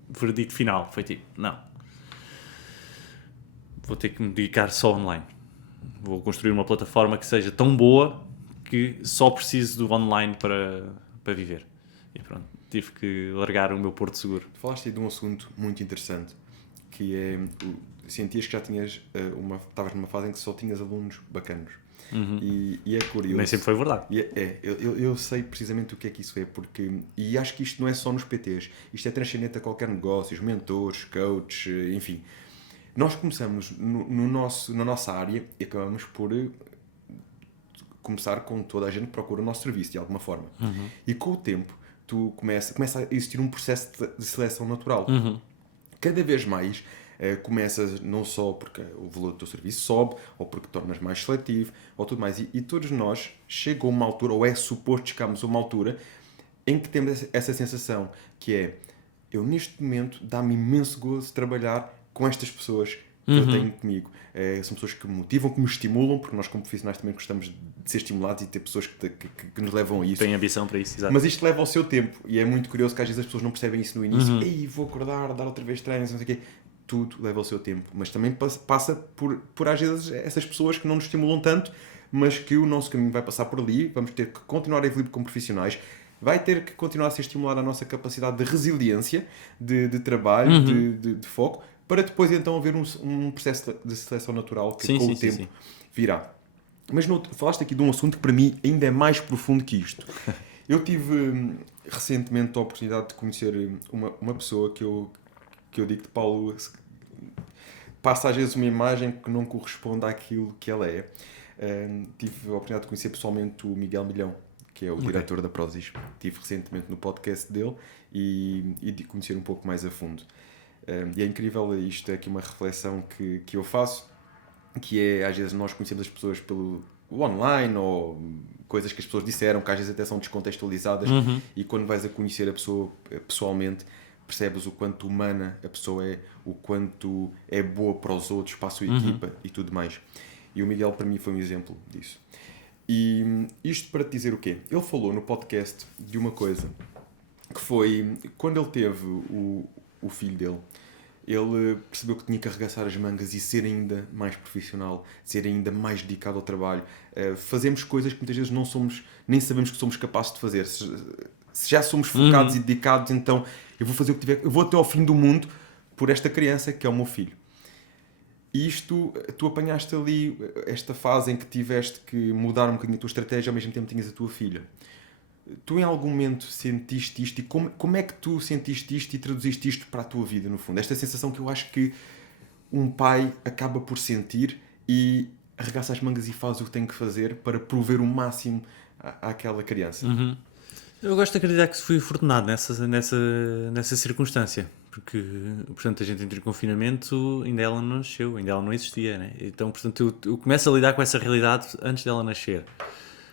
o veredito final foi tipo, não, vou ter que me dedicar só online. Vou construir uma plataforma que seja tão boa que só preciso do online para viver. E pronto, tive que largar o meu porto seguro. Falaste aí de um assunto muito interessante, que é, sentias que já tinhas estavas numa fase em que só tinhas alunos bacanos. Uhum. E é curioso. Nem sempre foi verdade. Eu sei precisamente o que é que isso é, porque, e acho que isto não é só nos PTs, isto é transcendente a qualquer negócio, os mentores, coaches, enfim. Nós começamos na nossa área e acabamos por começar com toda a gente que procura o nosso serviço, de alguma forma. Uhum. E com o tempo, começa a existir um processo de seleção natural. Uhum. Cada vez mais começas, não só porque o valor do teu serviço sobe, ou porque tornas mais seletivo, ou tudo mais. E todos nós chega a uma altura, ou é suposto chegarmos a uma altura, em que temos essa sensação, que é, eu neste momento dá-me imenso gozo trabalhar com estas pessoas que eu tenho comigo. São pessoas que me motivam, que me estimulam, porque nós como profissionais também gostamos de ser estimulados e ter pessoas que nos levam a isso. Tem ambição para isso, exato. Mas isto leva ao seu tempo, e é muito curioso que às vezes as pessoas não percebem isso no início. Ei, vou acordar, dar outra vez treinos, não sei o quê. tudo leva o seu tempo, mas também passa por às vezes essas pessoas que não nos estimulam tanto, mas que o nosso caminho vai passar por ali, vamos ter que continuar a evoluir como profissionais, vai ter que continuar a ser estimulada a nossa capacidade de resiliência, de trabalho, de foco, para depois então haver um processo de seleção natural que com o tempo virá. Mas falaste aqui de um assunto que para mim ainda é mais profundo que isto. Eu tive recentemente a oportunidade de conhecer uma pessoa que eu digo de Paulo, passa às vezes uma imagem que não corresponde àquilo que ela é. Tive a oportunidade de conhecer pessoalmente o Miguel Milhão, que é o diretor da Prozis. Estive recentemente no podcast dele e de conhecer um pouco mais a fundo. E é incrível, isto é aqui uma reflexão que eu faço, que é, às vezes nós conhecemos as pessoas pelo online ou coisas que as pessoas disseram, que às vezes até são descontextualizadas, e quando vais a conhecer a pessoa pessoalmente, percebes o quanto humana a pessoa é, o quanto é boa para os outros, para a sua equipa e tudo mais. E o Miguel para mim foi um exemplo disso. E isto para te dizer o quê? Ele falou no podcast de uma coisa que foi, quando ele teve o filho dele, ele percebeu que tinha que arregaçar as mangas e ser ainda mais profissional, ser ainda mais dedicado ao trabalho. Fazemos coisas que muitas vezes não somos, nem sabemos que somos capazes de fazer. Se já somos focados e dedicados, então eu vou fazer o que tiver, eu vou até ao fim do mundo por esta criança que é o meu filho. E isto, tu apanhaste ali esta fase em que tiveste que mudar um bocadinho a tua estratégia, ao mesmo tempo tinhas a tua filha. Tu em algum momento sentiste isto e como é que tu sentiste isto e traduziste isto para a tua vida, no fundo? Esta sensação que eu acho que um pai acaba por sentir e arregaça as mangas e faz o que tem que fazer para prover o máximo àquela criança. Eu gosto de acreditar que fui afortunado nessa circunstância, porque, portanto, a gente entrou em confinamento, ainda ela não nasceu, ainda ela não existia, né? Então, portanto, eu começo a lidar com essa realidade antes dela nascer.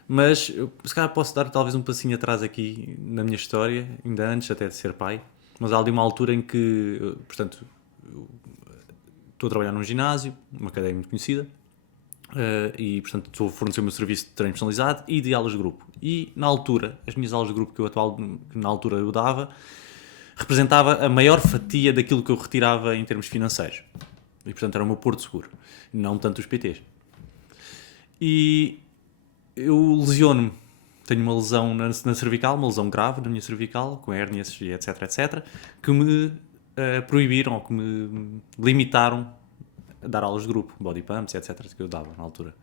Mas, se calhar posso dar talvez um passinho atrás aqui na minha história, ainda antes até de ser pai, mas há ali uma altura em que, portanto, estou a trabalhar num ginásio, uma cadeia muito conhecida, e, portanto, estou a fornecer o meu serviço de treino personalizado e de aulas de grupo. E, na altura, as minhas aulas de grupo que na altura eu dava, representava a maior fatia daquilo que eu retirava em termos financeiros. E, portanto, era o meu porto seguro, não tanto os PTs. E eu lesiono-me. Tenho uma lesão na cervical, uma lesão grave na minha cervical, com hérnias e etc, etc, que me proibiram ou que me limitaram a dar aulas de grupo, body pumps, etc, que eu dava na altura.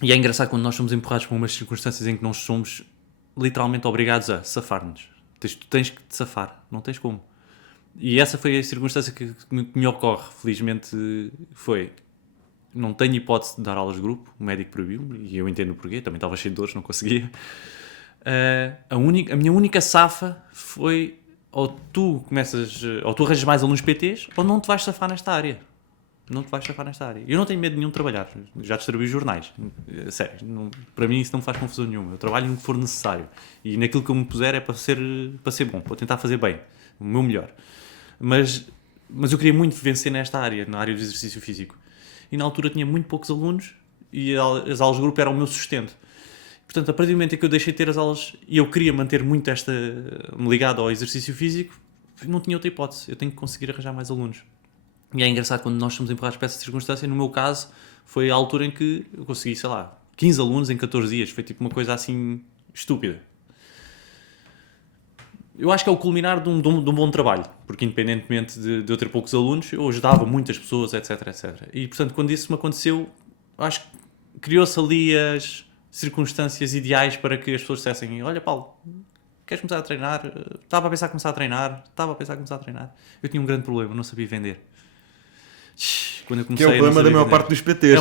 E é engraçado quando nós somos empurrados por umas circunstâncias em que nós somos literalmente obrigados a safar-nos. Tu tens que te safar, não tens como. E essa foi a circunstância que me ocorre. Felizmente foi... Não tenho hipótese de dar aulas de grupo, o médico proibiu-me, e eu entendo o porquê, também estava cheio de dores, não conseguia. A minha única safa foi ou tu arranjas mais alunos PTs, ou não te vais safar nesta área. Não te vais safar nesta área. Eu não tenho medo nenhum de trabalhar, já distribuí jornais. Sério, para mim isso não me faz confusão nenhuma. Eu trabalho no que for necessário. E naquilo que eu me puser é para ser bom, para tentar fazer bem, o meu melhor. Mas eu queria muito vencer nesta área, na área do exercício físico. E na altura tinha muito poucos alunos e as aulas de grupo eram o meu sustento. Portanto, a partir do momento em que eu deixei de ter as aulas e eu queria manter muito me ligado ao exercício físico, não tinha outra hipótese. Eu tenho que conseguir arranjar mais alunos. E é engraçado quando nós somos empurrados para essa circunstância. No meu caso, foi a altura em que eu consegui, 15 alunos em 14 dias. Foi tipo uma coisa assim estúpida. Eu acho que é o culminar de um bom trabalho, porque independentemente de eu ter poucos alunos, eu ajudava muitas pessoas, etc, etc. E, portanto, quando isso me aconteceu, acho que criou-se ali as circunstâncias ideais para que as pessoas dissessem: olha, Paulo, queres começar a treinar? Estava a pensar em começar a treinar. Eu tinha um grande problema, não sabia vender. Quando eu comecei, que é o problema da maior parte dos PTs, é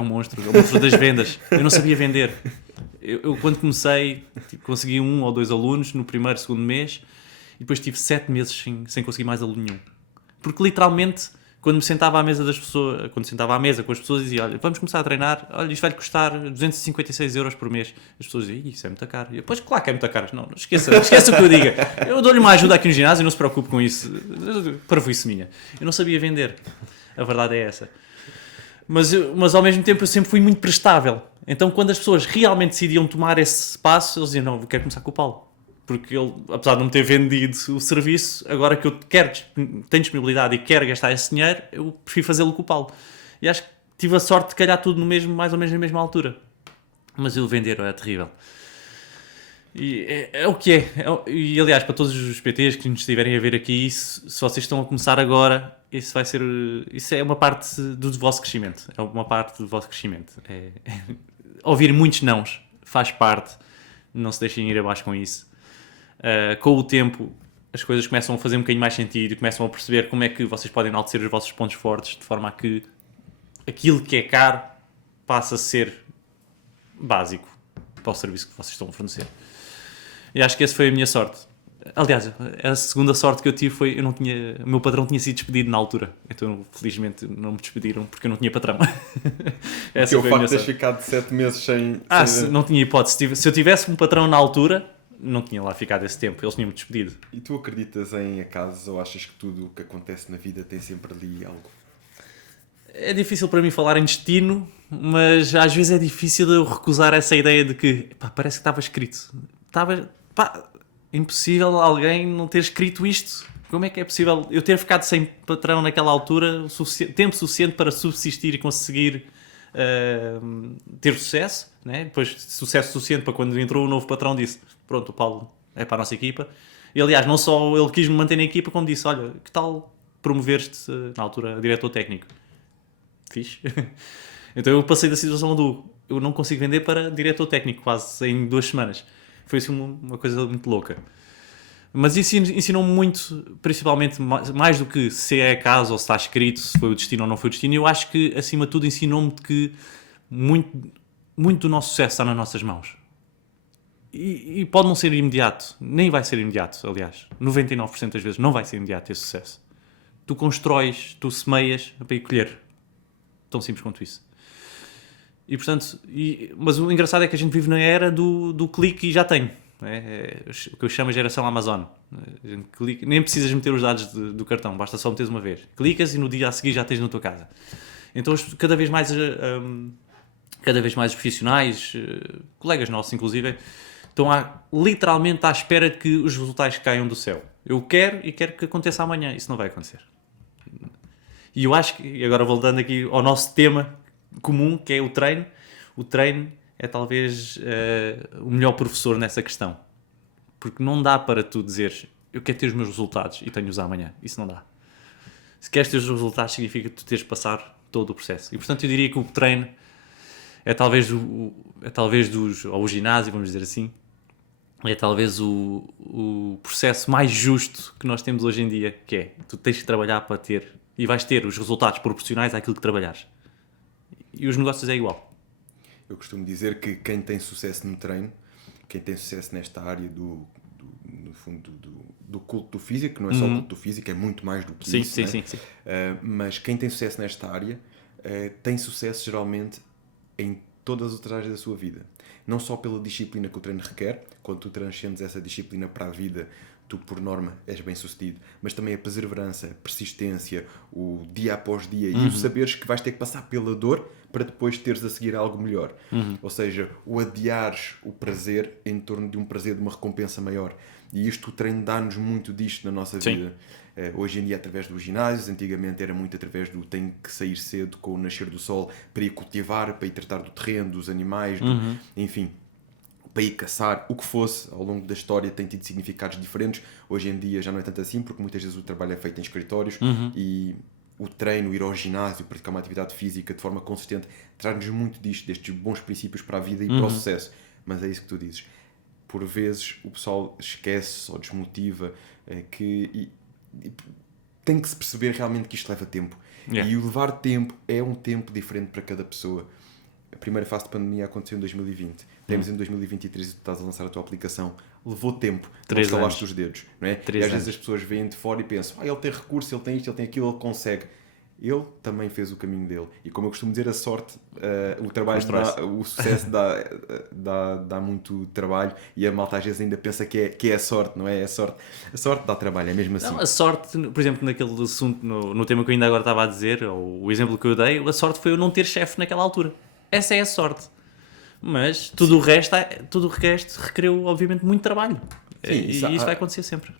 um monstro das vendas. Eu não sabia vender. Eu quando comecei, consegui 1 ou 2 alunos no primeiro, segundo mês, e depois tive 7 meses sem conseguir mais aluno nenhum. Porque literalmente, quando me sentava à mesa com as pessoas, dizia: olha, vamos começar a treinar, olha, isto vai-lhe custar 256 euros por mês. As pessoas diziam: isso é muito caro. E eu: pois claro que é muito caro. Não esqueça o que eu diga. Eu dou-lhe uma ajuda aqui no ginásio, não se preocupe com isso. Parvoíce minha. Eu não sabia vender. A verdade é essa. Mas ao mesmo tempo eu sempre fui muito prestável. Então quando as pessoas realmente decidiam tomar esse passo, eles diziam: não, eu quero começar com o Paulo. porque ele, apesar de não me ter vendido o serviço, agora que eu tenho disponibilidade e quero gastar esse dinheiro, eu prefiro fazê-lo com o Paulo. E acho que tive a sorte de calhar tudo no mesmo, mais ou menos na mesma altura. Mas o vender é terrível. E é o que é. E aliás, para todos os PTs que nos estiverem a ver aqui, se vocês estão a começar agora, isso é uma parte do vosso crescimento. É uma parte do vosso crescimento. Ouvir muitos nãos faz parte. Não se deixem ir abaixo com isso. Com o tempo, as coisas começam a fazer um bocadinho mais sentido, começam a perceber como é que vocês podem enaltecer os vossos pontos fortes, de forma a que aquilo que é caro passa a ser básico para o serviço que vocês estão a fornecer. E acho que essa foi a minha sorte. Aliás, a segunda sorte que eu tive foi o meu patrão tinha sido despedido na altura. Então, felizmente, não me despediram porque eu não tinha patrão. Essa foi o facto de teres ficado 7 meses sem... Não tinha hipótese. Se eu tivesse um patrão na altura, não tinha lá ficado esse tempo. Eles tinham-me despedido. E tu acreditas em acasos ou achas que tudo o que acontece na vida tem sempre ali algo? É difícil para mim falar em destino, mas às vezes é difícil eu recusar essa ideia de que parece que estava escrito. Impossível alguém não ter escrito isto. Como é que é possível eu ter ficado sem patrão naquela altura, tempo suficiente para subsistir e conseguir ter sucesso, né? Depois sucesso suficiente para quando entrou o novo patrão disse, pronto, o Paulo é para a nossa equipa. E aliás, não só ele quis me manter na equipa, como disse, olha, que tal promover-te na altura diretor técnico? Fiz. Então eu passei da situação do eu não consigo vender para diretor técnico quase em 2 semanas. Foi assim uma coisa muito louca. Mas isso ensinou-me muito, principalmente mais do que se é acaso ou se está escrito, se foi o destino ou não foi o destino. Eu acho que, acima de tudo, ensinou-me que muito, muito do nosso sucesso está nas nossas mãos. E pode não ser imediato, nem vai ser imediato, aliás. 99% das vezes não vai ser imediato esse sucesso. Tu constróis, tu semeias para ir colher. Tão simples quanto isso. E portanto, mas o engraçado é que a gente vive na era do clique e já tenho. O que eu chamo de geração Amazon. A gente clica, nem precisas meter os dados do cartão, basta só meteres uma vez. Clicas e no dia a seguir já tens na tua casa. Então cada vez mais os profissionais, colegas nossos inclusive, estão literalmente à espera de que os resultados caiam do céu. Eu quero que aconteça amanhã. Isso não vai acontecer. E eu acho que, e agora voltando aqui ao nosso tema comum, que é o treino é talvez o melhor professor nessa questão. Porque não dá para tu dizeres eu quero ter os meus resultados e tenho-os amanhã. Isso não dá. Se queres ter os resultados significa que tu tens de passar todo o processo. E portanto eu diria que o treino é talvez ou o ginásio, vamos dizer assim, é talvez o processo mais justo que nós temos hoje em dia, que é, tu tens que trabalhar para ter, e vais ter os resultados proporcionais àquilo que trabalhares. E os negócios é igual. Eu costumo dizer que quem tem sucesso no treino, quem tem sucesso nesta área no fundo do culto do físico, que não é só o culto do físico, é muito mais do que isso. Sim. Mas quem tem sucesso nesta área tem sucesso geralmente em todas as outras áreas da sua vida. Não só pela disciplina que o treino requer, quando tu transcendes essa disciplina para a vida, tu por norma és bem sucedido, mas também a perseverança, a persistência, o dia após dia e o saberes que vais ter que passar pela dor para depois teres a seguir algo melhor. Ou seja, o adiares o prazer em torno de um prazer, de uma recompensa maior. E isto o treino dá-nos muito disto na nossa vida. Hoje em dia através dos ginásios, antigamente era muito através do tenho que sair cedo com o nascer do sol para ir cultivar, para ir tratar do terreno, dos animais, enfim, para ir caçar, o que fosse. Ao longo da história tem tido significados diferentes. Hoje em dia já não é tanto assim, porque muitas vezes o trabalho é feito em escritórios e o treino, ir ao ginásio, praticar uma atividade física de forma consistente, traz-nos muito disto, destes bons princípios para a vida e para o sucesso. Mas é isso que tu dizes. Por vezes o pessoal esquece ou desmotiva que tem que se perceber realmente que isto leva tempo. E o levar tempo é um tempo diferente para cada pessoa. A primeira fase de pandemia aconteceu em 2020. Temos em 2023 e tu estás a lançar a tua aplicação. Levou tempo. 3 anos. Estalaste os dedos. Não é? E às vezes as pessoas veem de fora e pensam ele tem recurso, ele tem isto, ele tem aquilo, ele consegue. Ele também fez o caminho dele. E como eu costumo dizer, a sorte, o trabalho, o sucesso dá muito trabalho e a malta às vezes ainda pensa que é a sorte, não é? A sorte dá trabalho, é mesmo assim. Não, a sorte, por exemplo, naquele assunto, no tema que eu ainda agora estava a dizer, ou o exemplo que eu dei, a sorte foi eu não ter chefe naquela altura. Essa é a sorte. Mas tudo o resto requereu, obviamente, muito trabalho. E isso vai acontecer sempre.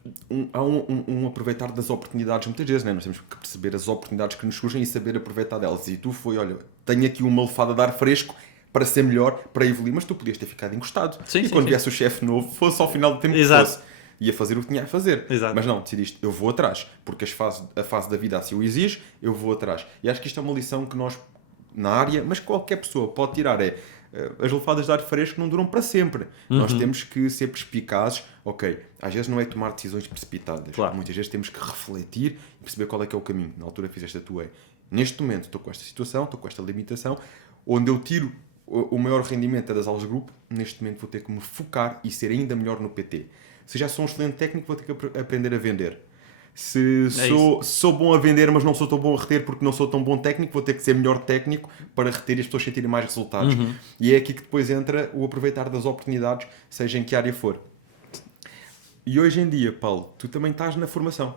Há um aproveitar das oportunidades muitas vezes, né? Nós temos que perceber as oportunidades que nos surgem e saber aproveitar delas. E tu olha, tenho aqui uma lefada de ar fresco para ser melhor, para evoluir, mas tu podias ter ficado encostado. E quando viesse o chefe novo, fosse ao final do tempo que fosse. Ia fazer o que tinha a fazer. Exato. Mas não, decidiste, eu vou atrás, porque a fase da vida assim o exige, eu vou atrás. E acho que isto é uma lição que nós, na área, mas qualquer pessoa pode tirar, as lefadas de ar fresco não duram para sempre. Nós temos que ser perspicazes. Ok, às vezes não é tomar decisões precipitadas. Claro. Muitas vezes temos que refletir e perceber qual é que é o caminho. Na altura fizeste a tua. Neste momento estou com esta situação, estou com esta limitação, onde eu tiro o maior rendimento das aulas de grupo, neste momento vou ter que me focar e ser ainda melhor no PT. Se já sou um excelente técnico, vou ter que aprender a vender. Se sou bom a vender, mas não sou tão bom a reter porque não sou tão bom técnico, vou ter que ser melhor técnico para reter e as pessoas sentirem mais resultados. E é aqui que depois entra o aproveitar das oportunidades, seja em que área for. E hoje em dia, Paulo, tu também estás na formação.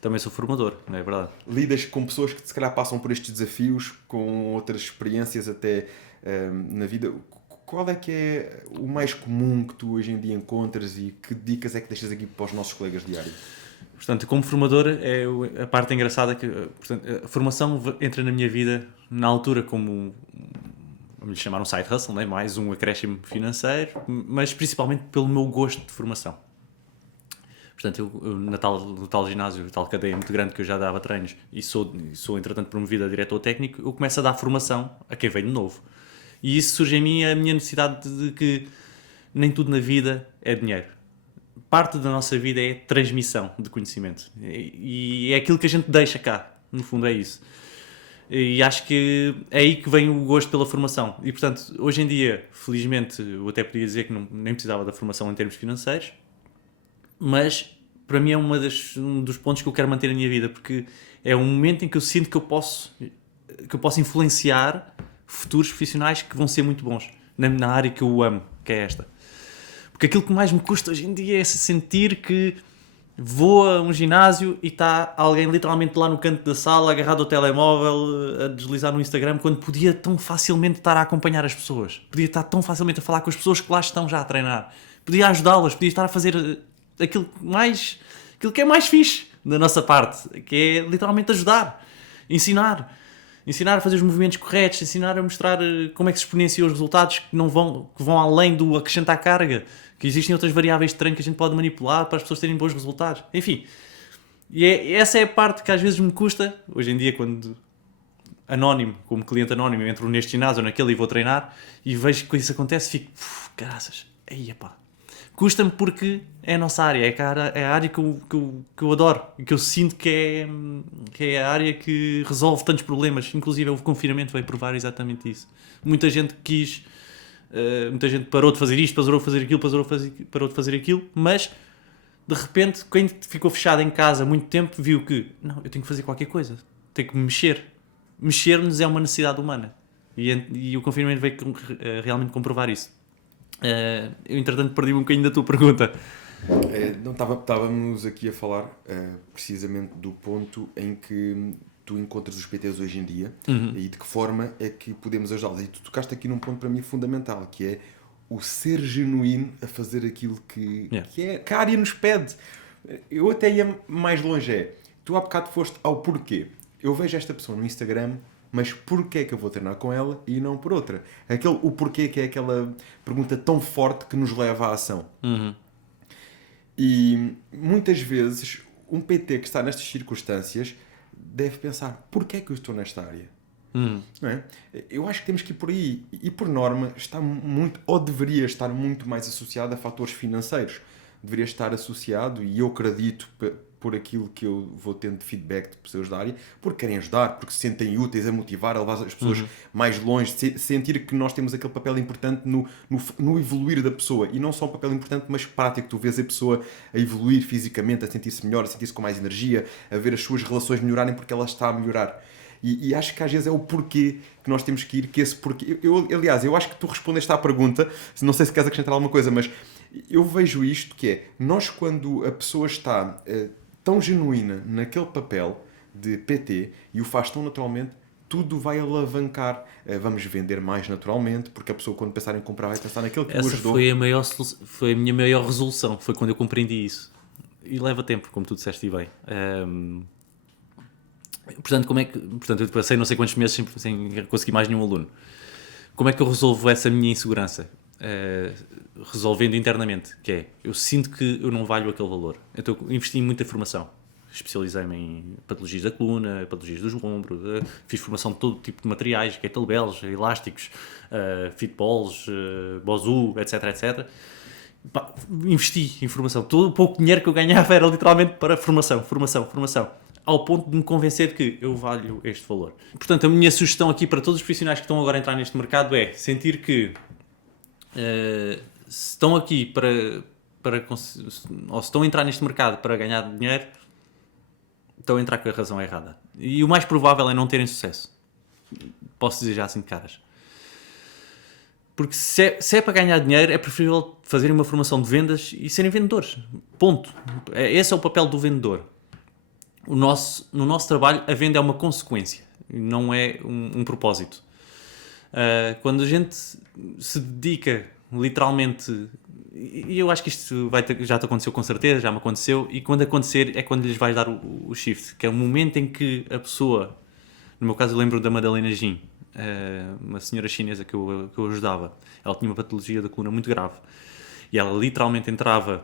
Também sou formador, não é verdade? Lidas com pessoas que se calhar passam por estes desafios, com outras experiências até na vida. Qual é que é o mais comum que tu hoje em dia encontras e que dicas é que deixas aqui para os nossos colegas de área? Portanto, como formador, é a parte engraçada que portanto, a formação entra na minha vida na altura como, vamos lhe chamar um side hustle, né? Mais um acréscimo financeiro, mas principalmente pelo meu gosto de formação. Portanto, eu no tal ginásio, tal cadeia muito grande que eu já dava treinos e sou entretanto promovido a diretor técnico, eu começo a dar formação a quem vem de novo. E isso surge em mim a minha necessidade de que nem tudo na vida é dinheiro. Parte da nossa vida é transmissão de conhecimento. E é aquilo que a gente deixa cá. No fundo é isso. E acho que é aí que vem o gosto pela formação. E portanto, hoje em dia, felizmente, eu até podia dizer que nem precisava da formação em termos financeiros, mas para mim é um dos pontos que eu quero manter na minha vida, porque é um momento em que eu sinto que eu posso influenciar futuros profissionais que vão ser muito bons na área que eu amo, que é esta. Porque aquilo que mais me custa hoje em dia é sentir que vou a um ginásio e está alguém literalmente lá no canto da sala, agarrado ao telemóvel, a deslizar no Instagram, quando podia tão facilmente estar a acompanhar as pessoas. Podia estar tão facilmente a falar com as pessoas que lá estão já a treinar. Podia ajudá-las, podia estar a fazer aquilo que é mais fixe da nossa parte, que é literalmente ajudar, ensinar a fazer os movimentos corretos, ensinar a mostrar como é que se exponenciam os resultados que vão além do acrescentar carga, que existem outras variáveis de treino que a gente pode manipular para as pessoas terem bons resultados. Enfim, essa é a parte que às vezes me custa, hoje em dia, quando anónimo, como cliente anónimo, eu entro neste ginásio ou naquele e vou treinar e vejo que isso acontece e fico, caraças, aí epá. Custa-me porque é a nossa área, é a área que eu adoro e que eu sinto que é a área que resolve tantos problemas. Inclusive o confinamento veio provar exatamente isso. Muita gente muita gente parou de fazer isto, parou de fazer aquilo, parou de fazer aquilo, mas de repente, quem ficou fechado em casa há muito tempo, viu que não, eu tenho que fazer qualquer coisa, tenho que me mexer. Mexer-nos é uma necessidade humana e o confinamento veio realmente comprovar isso. Eu entretanto perdi um bocadinho da tua pergunta. Não estávamos aqui a falar precisamente do ponto em que tu encontras os PTs hoje em dia e de que forma é que podemos ajudá-los. E tu tocaste aqui num ponto para mim fundamental, que é o ser genuíno a fazer aquilo que a área nos pede. Eu até ia mais longe. Tu há bocado foste ao porquê. Eu vejo esta pessoa no Instagram, mas porquê é que eu vou treinar com ela e não por outra? O porquê que é aquela pergunta tão forte que nos leva à ação. E muitas vezes um PT que está nestas circunstâncias deve pensar, porquê é que eu estou nesta área? Não é? Eu acho que temos que ir por aí. E por norma está muito, ou deveria estar muito mais associado a fatores financeiros. Deveria estar associado, e eu acredito por aquilo que eu vou tendo de feedback de pessoas da área, porque querem ajudar, porque se sentem úteis a motivar, a levar as pessoas mais longe, sentir que nós temos aquele papel importante no evoluir da pessoa, e não só um papel importante, mas prático. Tu vês a pessoa a evoluir fisicamente, a sentir-se melhor, a sentir-se com mais energia, a ver as suas relações melhorarem porque ela está a melhorar. E acho que às vezes é o porquê que nós temos que ir, que esse porquê... Aliás, eu acho que tu respondeste à pergunta, não sei se queres acrescentar alguma coisa, mas eu vejo isto, que é, nós quando a pessoa está tão genuína naquele papel de PT e o faz tão naturalmente, tudo vai alavancar. Vamos vender mais naturalmente, porque a pessoa, quando pensar em comprar, vai pensar naquele que o Essa ajudou. foi a minha maior resolução, foi quando eu compreendi isso. E leva tempo, como tu disseste bem. Portanto, portanto, eu passei não sei quantos meses sem conseguir mais nenhum aluno. Como é que eu resolvo essa minha insegurança? Resolvendo internamente, que é, eu sinto que eu não valho aquele valor. Então eu investi em muita formação. Especializei-me em patologias da coluna, patologias dos ombros, fiz formação de todo tipo de materiais, kettlebells, elásticos, fitballs, bosu, etc, etc. Pá, investi em formação. Todo o pouco dinheiro que eu ganhava era literalmente para formação, ao ponto de me convencer que eu valho este valor. Portanto, a minha sugestão aqui para todos os profissionais que estão agora a entrar neste mercado é sentir que se estão aqui ou se estão a entrar neste mercado para ganhar dinheiro, estão a entrar com a razão errada. E o mais provável é não terem sucesso. Posso dizer já assim de caras. Porque se é para ganhar dinheiro, é preferível fazerem uma formação de vendas e serem vendedores. Ponto. Esse é o papel do vendedor. No nosso trabalho, a venda é uma consequência, não é um propósito. Quando a gente se dedica literalmente, e eu acho que isto já te aconteceu com certeza, já me aconteceu, e quando acontecer é quando lhes vais dar o shift, que é o momento em que a pessoa, no meu caso eu lembro da Madalena Jin, uma senhora chinesa que eu ajudava. Ela tinha uma patologia da coluna muito grave e ela literalmente entrava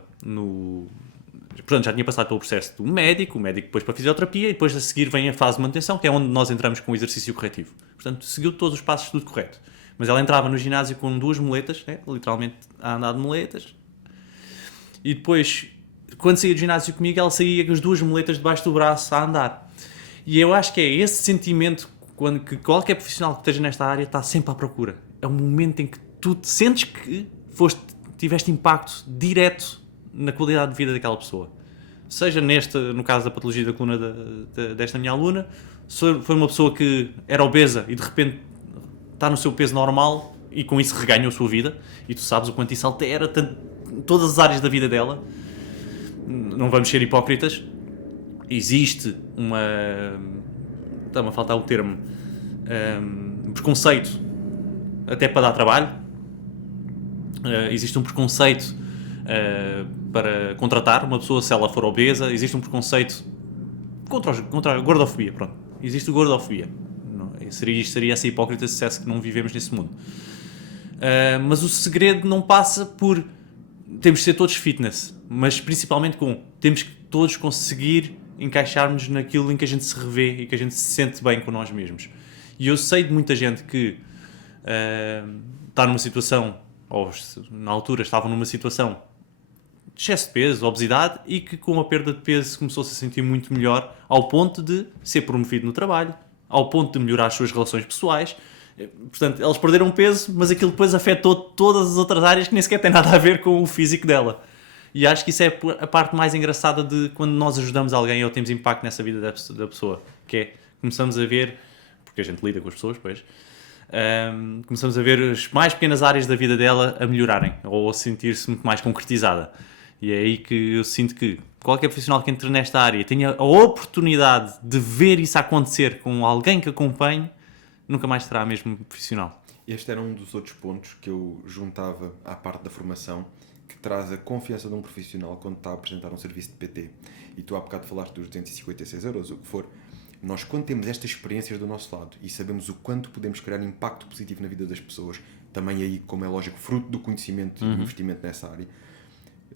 portanto, já tinha passado pelo processo do médico, o médico depois para a fisioterapia, e depois a seguir vem a fase de manutenção, que é onde nós entramos com o exercício corretivo. Portanto, seguiu todos os passos, tudo correto. Mas ela entrava no ginásio com 2 muletas, literalmente a andar de muletas, e depois, quando saía do ginásio comigo, ela saía com as 2 muletas debaixo do braço a andar. E eu acho que é esse sentimento que qualquer profissional que esteja nesta área está sempre à procura. É o momento em que tu te sentes que tiveste impacto direto na qualidade de vida daquela pessoa. Seja no caso da patologia da coluna desta minha aluna, foi uma pessoa que era obesa e de repente está no seu peso normal e com isso reganhou a sua vida, e tu sabes o quanto isso altera todas as áreas da vida dela. Não vamos ser hipócritas. Existe está-me a faltar o termo, preconceito até para dar trabalho. Existe um preconceito para contratar uma pessoa se ela for obesa. Existe um preconceito contra a gordofobia. Pronto. Existe a gordofobia. Seria essa hipócrita se dissesse que não vivemos nesse mundo. Mas o segredo não passa por temos de ser todos fitness, mas principalmente temos que todos conseguir encaixar-nos naquilo em que a gente se revê e que a gente se sente bem com nós mesmos. E eu sei de muita gente que está numa situação, ou na altura estava numa situação de excesso de peso, obesidade, e que com a perda de peso começou-se a sentir muito melhor, ao ponto de ser promovido no trabalho, ao ponto de melhorar as suas relações pessoais. Portanto, eles perderam peso, mas aquilo depois afetou todas as outras áreas que nem sequer têm nada a ver com o físico dela. E acho que isso é a parte mais engraçada de quando nós ajudamos alguém ou temos impacto nessa vida da pessoa, que é, começamos a ver, porque a gente lida com as pessoas, pois, começamos a ver as mais pequenas áreas da vida dela a melhorarem, ou a sentir-se muito mais concretizada. E é aí que eu sinto que qualquer profissional que entre nesta área tenha a oportunidade de ver isso acontecer com alguém que acompanhe, nunca mais será mesmo profissional. Este era um dos outros pontos que eu juntava à parte da formação, que traz a confiança de um profissional quando está a apresentar um serviço de PT. E tu há bocado falaste dos 256€, o que for. Nós, quando temos estas experiências do nosso lado e sabemos o quanto podemos criar impacto positivo na vida das pessoas, também aí, como é lógico, fruto do conhecimento e investimento nessa área,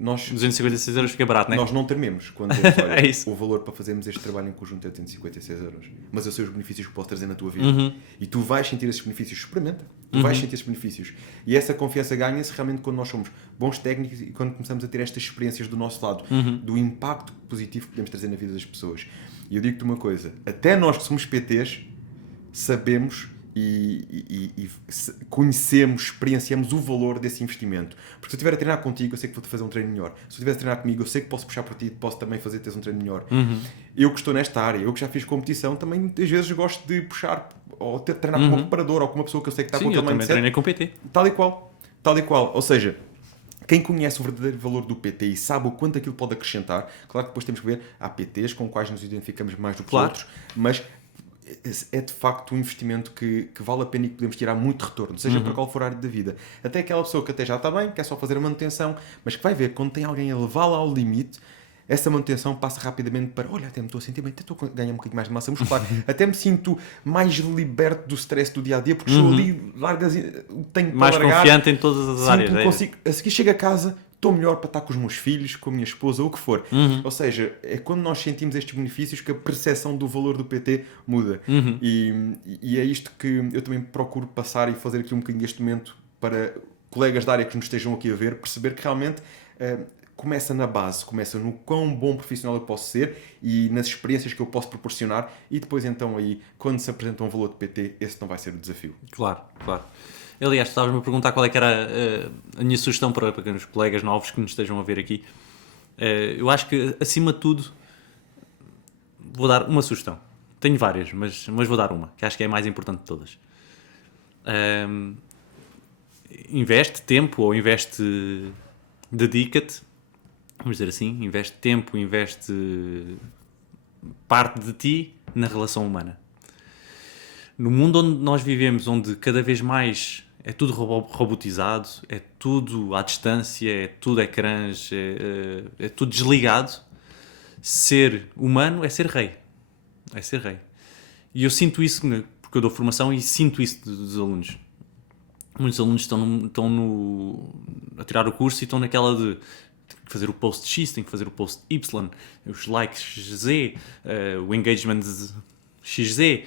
256€ fica barato, não é? Nós não trememos quando dizemos, olha, é o valor para fazermos este trabalho em conjunto é 256€. Mas eu sei os benefícios que posso trazer na tua vida. E tu vais sentir esses benefícios. Experimenta. Tu vais sentir esses benefícios. E essa confiança ganha-se realmente quando nós somos bons técnicos e quando começamos a ter estas experiências do nosso lado, do impacto positivo que podemos trazer na vida das pessoas. E eu digo-te uma coisa, até nós que somos PTs sabemos e conhecemos, experienciamos o valor desse investimento. Porque se eu estiver a treinar contigo, eu sei que vou-te fazer um treino melhor. Se eu estiver a treinar comigo, eu sei que posso puxar por ti e posso também fazer teres um treino melhor. Eu que estou nesta área, eu que já fiz competição, também muitas vezes gosto de puxar ou treinar com um preparador ou com uma pessoa que eu sei que está com aquele mindset. Sim, eu também treinei com PT. Tal e qual. Ou seja, quem conhece o verdadeiro valor do PT e sabe o quanto aquilo pode acrescentar, claro que depois temos que ver, há PTs com quais nos identificamos mais do que os outros, mas é de facto um investimento que vale a pena e que podemos tirar muito retorno, seja para qual for a área da vida. Até aquela pessoa que até já está bem, quer só fazer a manutenção, mas que vai ver, quando tem alguém a levá-la ao limite, essa manutenção passa rapidamente para, olha, até me estou a sentir bem, até estou a ganhar um bocadinho mais de massa muscular, até me sinto mais liberto do stress do dia-a-dia, porque estou ali, largas, tenho mais para largar, confiante em todas as áreas. Consigo, a seguir chego a casa, estou melhor para estar com os meus filhos, com a minha esposa, ou o que for. Ou seja, é quando nós sentimos estes benefícios que a percepção do valor do PT muda. E é isto que eu também procuro passar e fazer aqui um bocadinho deste momento para colegas da área que nos estejam aqui a ver, perceber que realmente começa na base, começa no quão bom profissional eu posso ser e nas experiências que eu posso proporcionar, e depois então aí, quando se apresenta um valor de PT, esse não vai ser o desafio. Claro. Aliás, tu estavas-me a perguntar qual é que era a minha sugestão para os colegas novos que nos estejam a ver aqui. Eu acho que, acima de tudo, vou dar uma sugestão. Tenho várias, mas vou dar uma, que acho que é a mais importante de todas. Investe tempo ou dedica-te, vamos dizer assim, investe tempo, investe parte de ti na relação humana. No mundo onde nós vivemos, onde cada vez mais é tudo robotizado, é tudo à distância, é tudo ecrãs, é tudo desligado, ser humano é ser rei. É ser rei. E eu sinto isso, porque eu dou formação e sinto isso dos alunos. Muitos alunos estão a tirar o curso e estão naquela de tem que fazer o post X, tem que fazer o post Y, os likes Z, o engagement XZ.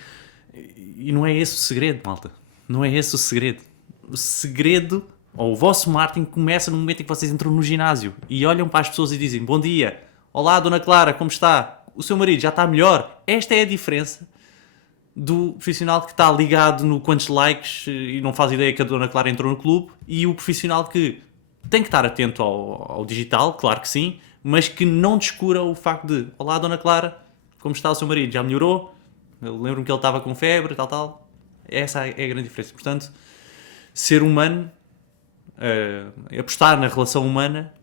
E não é esse o segredo, malta. Não é esse o segredo. O segredo, ou o vosso marketing, começa no momento em que vocês entram no ginásio e olham para as pessoas e dizem: bom dia, olá Dona Clara, como está? O seu marido já está melhor? Esta é a diferença do profissional que está ligado no quantos likes e não faz ideia que a Dona Clara entrou no clube, e o profissional que tem que estar atento ao digital, claro que sim, mas que não descura o facto de: olá Dona Clara, como está o seu marido? Já melhorou? Eu lembro-me que ele estava com febre, tal. Essa é a grande diferença. Portanto, ser humano, apostar na relação humana,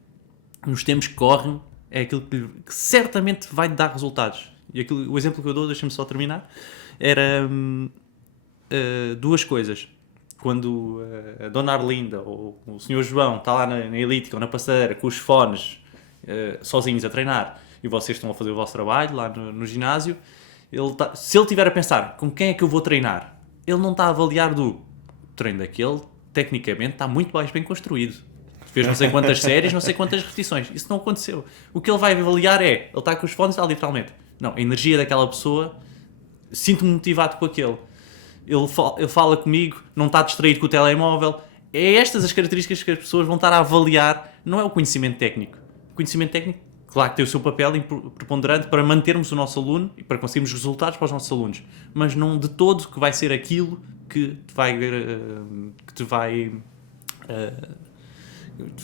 nos tempos que correm, é aquilo que certamente vai dar resultados. E o exemplo que eu dou, deixa-me só terminar, era duas coisas. Quando a Dona Arlinda ou o Sr. João está lá na elíptica ou na passadeira com os fones, sozinhos a treinar, e vocês estão a fazer o vosso trabalho lá no ginásio, se ele estiver a pensar com quem é que eu vou treinar, ele não está a avaliar do treino daquele, tecnicamente está muito mais bem construído, fez não sei quantas séries, não sei quantas repetições. Isso não aconteceu. O que ele vai avaliar é, ele está com os fones, está literalmente, não, a energia daquela pessoa, sinto-me motivado com aquele, ele fala comigo, não está distraído com o telemóvel. É estas as características que as pessoas vão estar a avaliar, não é o conhecimento técnico. O conhecimento técnico, claro que tem o seu papel preponderante para mantermos o nosso aluno e para conseguirmos resultados para os nossos alunos, mas não de todo que vai ser aquilo que te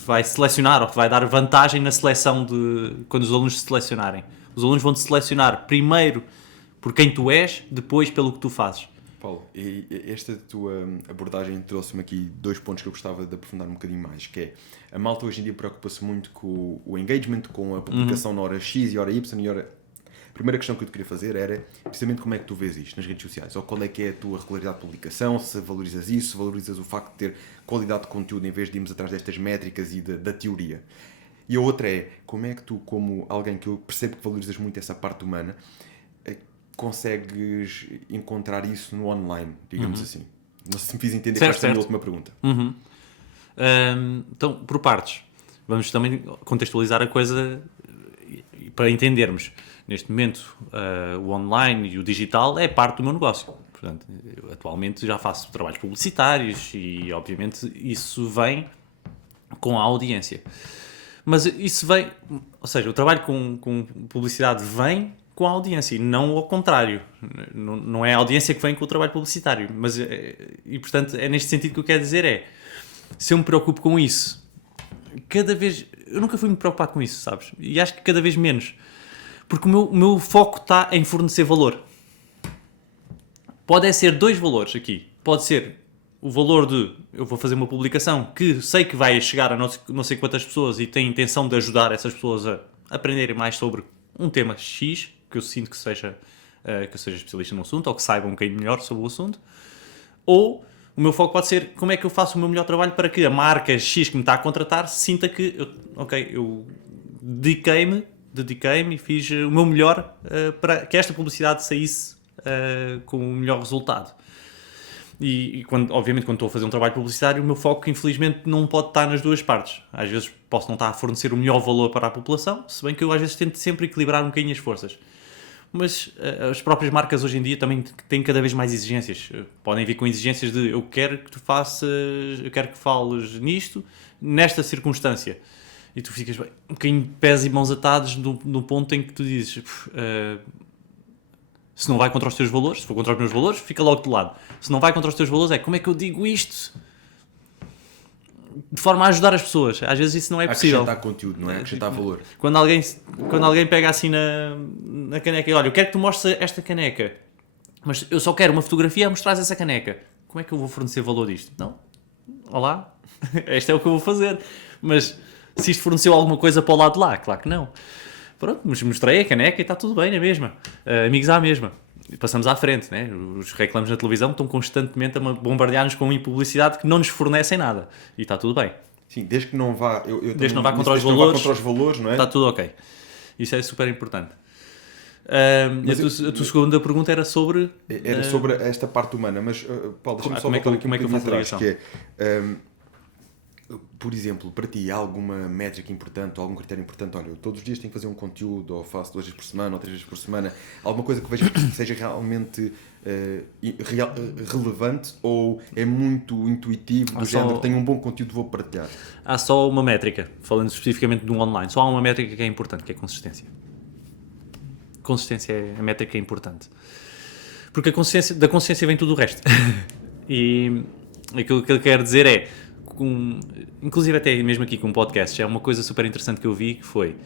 vai selecionar, ou que vai dar vantagem na seleção quando os alunos se selecionarem. Os alunos vão te selecionar primeiro por quem tu és, depois pelo que tu fazes. Paulo, e esta tua abordagem trouxe-me aqui 2 pontos que eu gostava de aprofundar um bocadinho mais, que é, a malta hoje em dia preocupa-se muito com o engagement, com a publicação na hora X e hora Y e hora... A primeira questão que eu te queria fazer era precisamente como é que tu vês isto nas redes sociais, ou qual é que é a tua regularidade de publicação, se valorizas isso, se valorizas o facto de ter qualidade de conteúdo em vez de irmos atrás destas métricas e da teoria. E a outra é, como é que tu, como alguém que eu percebo que valorizas muito essa parte humana, consegues encontrar isso no online, digamos assim. Não sei se me fiz entender com esta minha última pergunta. Então, por partes. Vamos também contextualizar a coisa para entendermos. Neste momento, o online e o digital é parte do meu negócio. Portanto, eu atualmente já faço trabalhos publicitários e, obviamente, isso vem com a audiência. Mas isso vem... Ou seja, o trabalho com publicidade vem com a audiência e não ao contrário. Não é a audiência que vem com o trabalho publicitário. E, portanto, é neste sentido que eu quero dizer se eu me preocupo com isso, cada vez... Eu nunca fui muito preocupado com isso, sabes? E acho que cada vez menos. Porque o meu foco está em fornecer valor. Pode ser 2 valores aqui. Pode ser o valor de eu vou fazer uma publicação que sei que vai chegar a não sei quantas pessoas e tenho a intenção de ajudar essas pessoas a aprenderem mais sobre um tema X, que eu sinto que seja que eu seja especialista no assunto ou que saiba um bocadinho melhor sobre o assunto. Ou o meu foco pode ser como é que eu faço o meu melhor trabalho para que a marca X que me está a contratar sinta que eu dediquei-me e fiz o meu melhor para que esta publicidade saísse com o melhor resultado. E obviamente quando estou a fazer um trabalho publicitário, o meu foco infelizmente não pode estar nas duas partes. Às vezes posso não estar a fornecer o melhor valor para a população, se bem que eu às vezes tento sempre equilibrar um bocadinho as forças. Mas as próprias marcas hoje em dia também têm cada vez mais exigências. Podem vir com exigências de eu quero que tu faças, eu quero que fales nisto, nesta circunstância. E tu ficas bem, um bocadinho de pés e mãos atados no ponto em que tu dizes se não vai contra os teus valores, se for contra os meus valores, fica logo de lado. Se não vai contra os teus valores, como é que eu digo isto? De forma a ajudar as pessoas. Às vezes isso não é possível. Acrescentar conteúdo, não é? Acrescentar valor. Quando alguém pega assim na caneca e olha, eu quero que tu mostres esta caneca, mas eu só quero uma fotografia a mostrar essa caneca. Como é que eu vou fornecer valor disto? Não. Olá. Este é o que eu vou fazer. Mas se isto forneceu alguma coisa para o lado de lá, claro que não. Pronto, mas mostrei a caneca e está tudo bem na mesma. Amigos à mesma. Passamos à frente, né? Os reclamos na televisão estão constantemente a bombardear-nos com publicidade que não nos fornecem nada. E está tudo bem. Sim, desde que não vá... desde que não vá contra os valores, não é? Está tudo ok. Isso é super importante. A tua segunda pergunta era sobre... Era sobre esta parte humana, mas, Paulo, deixa-me só voltar aqui um bocadinho atrás, que é... por exemplo, para ti, há alguma métrica importante ou algum critério importante? Olha, eu todos os dias tenho que fazer um conteúdo, ou faço 2 vezes por semana, ou 3 vezes por semana. Alguma coisa que veja que seja realmente relevante, ou é muito intuitivo, do género, tenho um bom conteúdo, vou partilhar? Há só uma métrica, falando especificamente do online, só há uma métrica que é importante, que é consistência. Consistência é a métrica que é importante. Porque da consistência vem tudo o resto. E aquilo que ele quer dizer é... inclusive até mesmo aqui com um podcast, é uma coisa super interessante que eu vi, que foi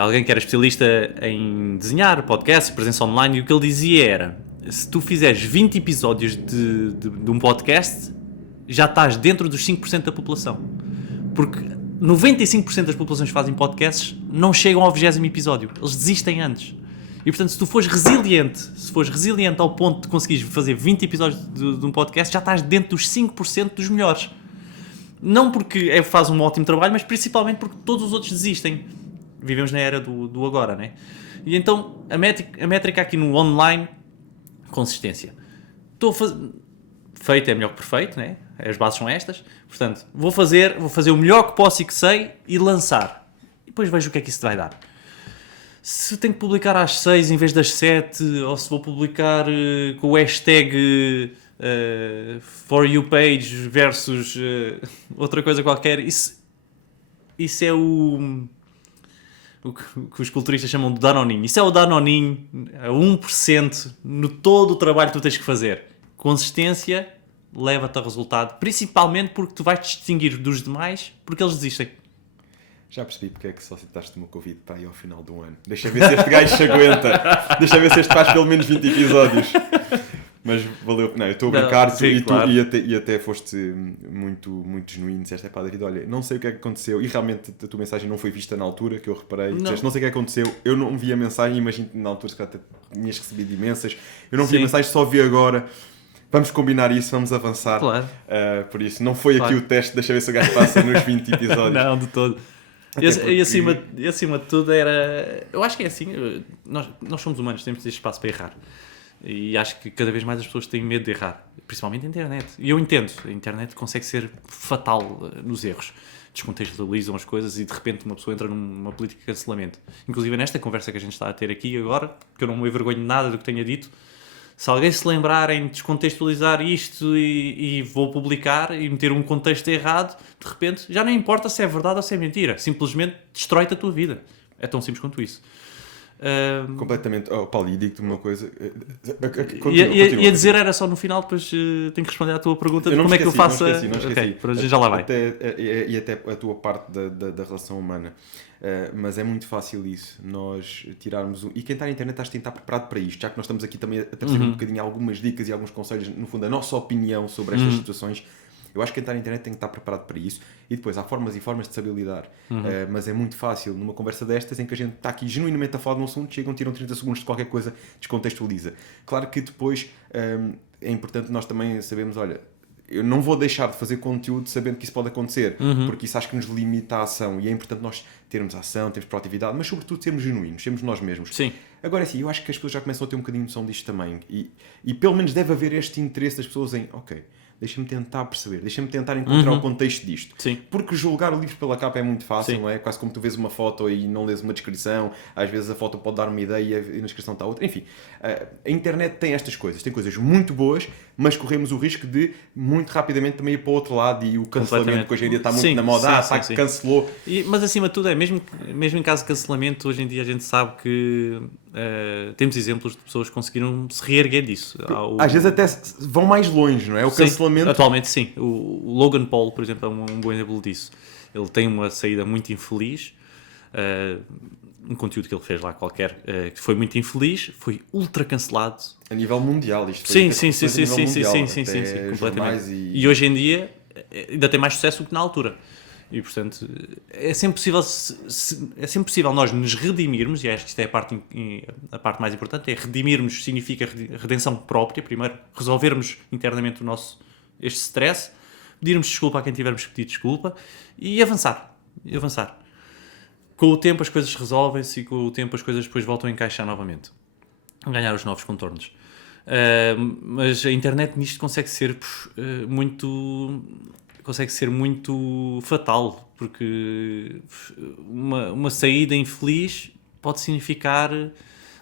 alguém que era especialista em desenhar podcasts, presença online, e o que ele dizia era, se tu fizeres 20 episódios de um podcast, já estás dentro dos 5% da população, porque 95% das populações que fazem podcasts não chegam ao 20º episódio, eles desistem antes. E portanto, se tu fores resiliente ao ponto de conseguires fazer 20 episódios de um podcast, já estás dentro dos 5% dos melhores. Não porque faz um ótimo trabalho, mas principalmente porque todos os outros desistem. Vivemos na era do agora, né? E então, a métrica aqui no online, consistência. Feito é melhor que perfeito, né? As bases são estas. Portanto, vou fazer o melhor que posso e que sei e lançar. E depois vejo o que é que isso te vai dar. Se tenho que publicar às 6 em vez das 7, ou se vou publicar com o hashtag For You Page versus outra coisa qualquer, isso é o que os culturistas chamam de danoninho. Isso é o danoninho, a 1% no todo o trabalho que tu tens que fazer. Consistência leva-te a resultado, principalmente porque tu vais te distinguir dos demais porque eles desistem. Já percebi porque é que só citaste o meu Covid para aí ao final do ano. Deixa ver se este gajo se aguenta. Deixa ver se este faz pelo menos 20 episódios. Mas valeu. Não, eu estou a brincar, sim, claro. e até foste muito, muito genuíno. Disseste, David, olha, não sei o que é que aconteceu. E realmente a tua mensagem não foi vista na altura, que eu reparei. Disseste, não sei o que é que aconteceu. Eu não vi a mensagem, imagino que na altura se até tinhas recebido imensas. Eu não vi a mensagem, só vi agora. Vamos combinar isso, vamos avançar. Claro. Por isso, não foi aqui o teste, deixa ver se o gajo passa nos 20 episódios. Não, de todo. E acima de tudo era... Eu acho que é assim, nós somos humanos, temos de ter espaço para errar. E acho que cada vez mais as pessoas têm medo de errar, principalmente a internet. E eu entendo, a internet consegue ser fatal nos erros. Descontextualizam as coisas e de repente uma pessoa entra numa política de cancelamento. Inclusive nesta conversa que a gente está a ter aqui agora, que eu não me envergonho de nada do que tenha dito, se alguém se lembrar em descontextualizar isto e vou publicar e meter um contexto errado, de repente já não importa se é verdade ou se é mentira. Simplesmente destrói-te a tua vida. É tão simples quanto isso. Completamente. Paulo, e digo-te uma coisa. Ia dizer, era só no final, depois tenho que responder à tua pergunta de como é que eu faço. Não esqueci. Ok, para já lá vai. Até a tua parte da relação humana. Mas é muito fácil isso, nós tirarmos e quem está na internet acho que tem que estar preparado para isto, já que nós estamos aqui também a trazer um bocadinho algumas dicas e alguns conselhos, no fundo a nossa opinião sobre estas situações. Eu acho que quem está na internet tem que estar preparado para isso e depois há formas e formas de saber lidar. Mas é muito fácil, numa conversa destas, em que a gente está aqui genuinamente a falar de um assunto, chegam, tiram 30 segundos de qualquer coisa, descontextualiza. Claro que depois é importante nós também sabermos, olha, eu não vou deixar de fazer conteúdo sabendo que isso pode acontecer, porque isso acho que nos limita a ação e é importante nós termos ação, termos proatividade, mas sobretudo sermos genuínos, sermos nós mesmos. Sim. Agora sim, eu acho que as pessoas já começam a ter um bocadinho de noção disto também e pelo menos deve haver este interesse das pessoas em, ok, deixa-me tentar perceber, deixa-me tentar encontrar o contexto disto. Sim. Porque julgar o livro pela capa é muito fácil, Sim. não é? Quase como tu vês uma foto e não lês uma descrição, às vezes a foto pode dar uma ideia e na descrição está outra. Enfim, a internet tem estas coisas, tem coisas muito boas, mas corremos o risco de muito rapidamente também ir para o outro lado e o cancelamento que hoje em dia está muito na moda, cancelou. Mas acima de tudo, mesmo em caso de cancelamento, hoje em dia a gente sabe que temos exemplos de pessoas que conseguiram se reerguer disso. Às vezes até vão mais longe, não é? O cancelamento. Atualmente sim. O Logan Paul, por exemplo, é um bom exemplo disso. Ele tem uma saída muito infeliz, um conteúdo que ele fez lá qualquer, que foi muito infeliz, foi ultra cancelado. A nível mundial, isto foi sim, completamente. E hoje em dia ainda tem mais sucesso do que na altura. E portanto é sempre possível neste nós redimirmos, e acho que isto é a parte mais importante, é redimirmos, significa redenção própria, primeiro resolvermos internamente este stress, pedirmos desculpa a quem tivermos que pedir desculpa e avançar. Com o tempo as coisas resolvem-se e com o tempo as coisas depois voltam a encaixar novamente, a ganhar os novos contornos. Mas a internet nisto consegue ser muito fatal, porque uma saída infeliz pode significar...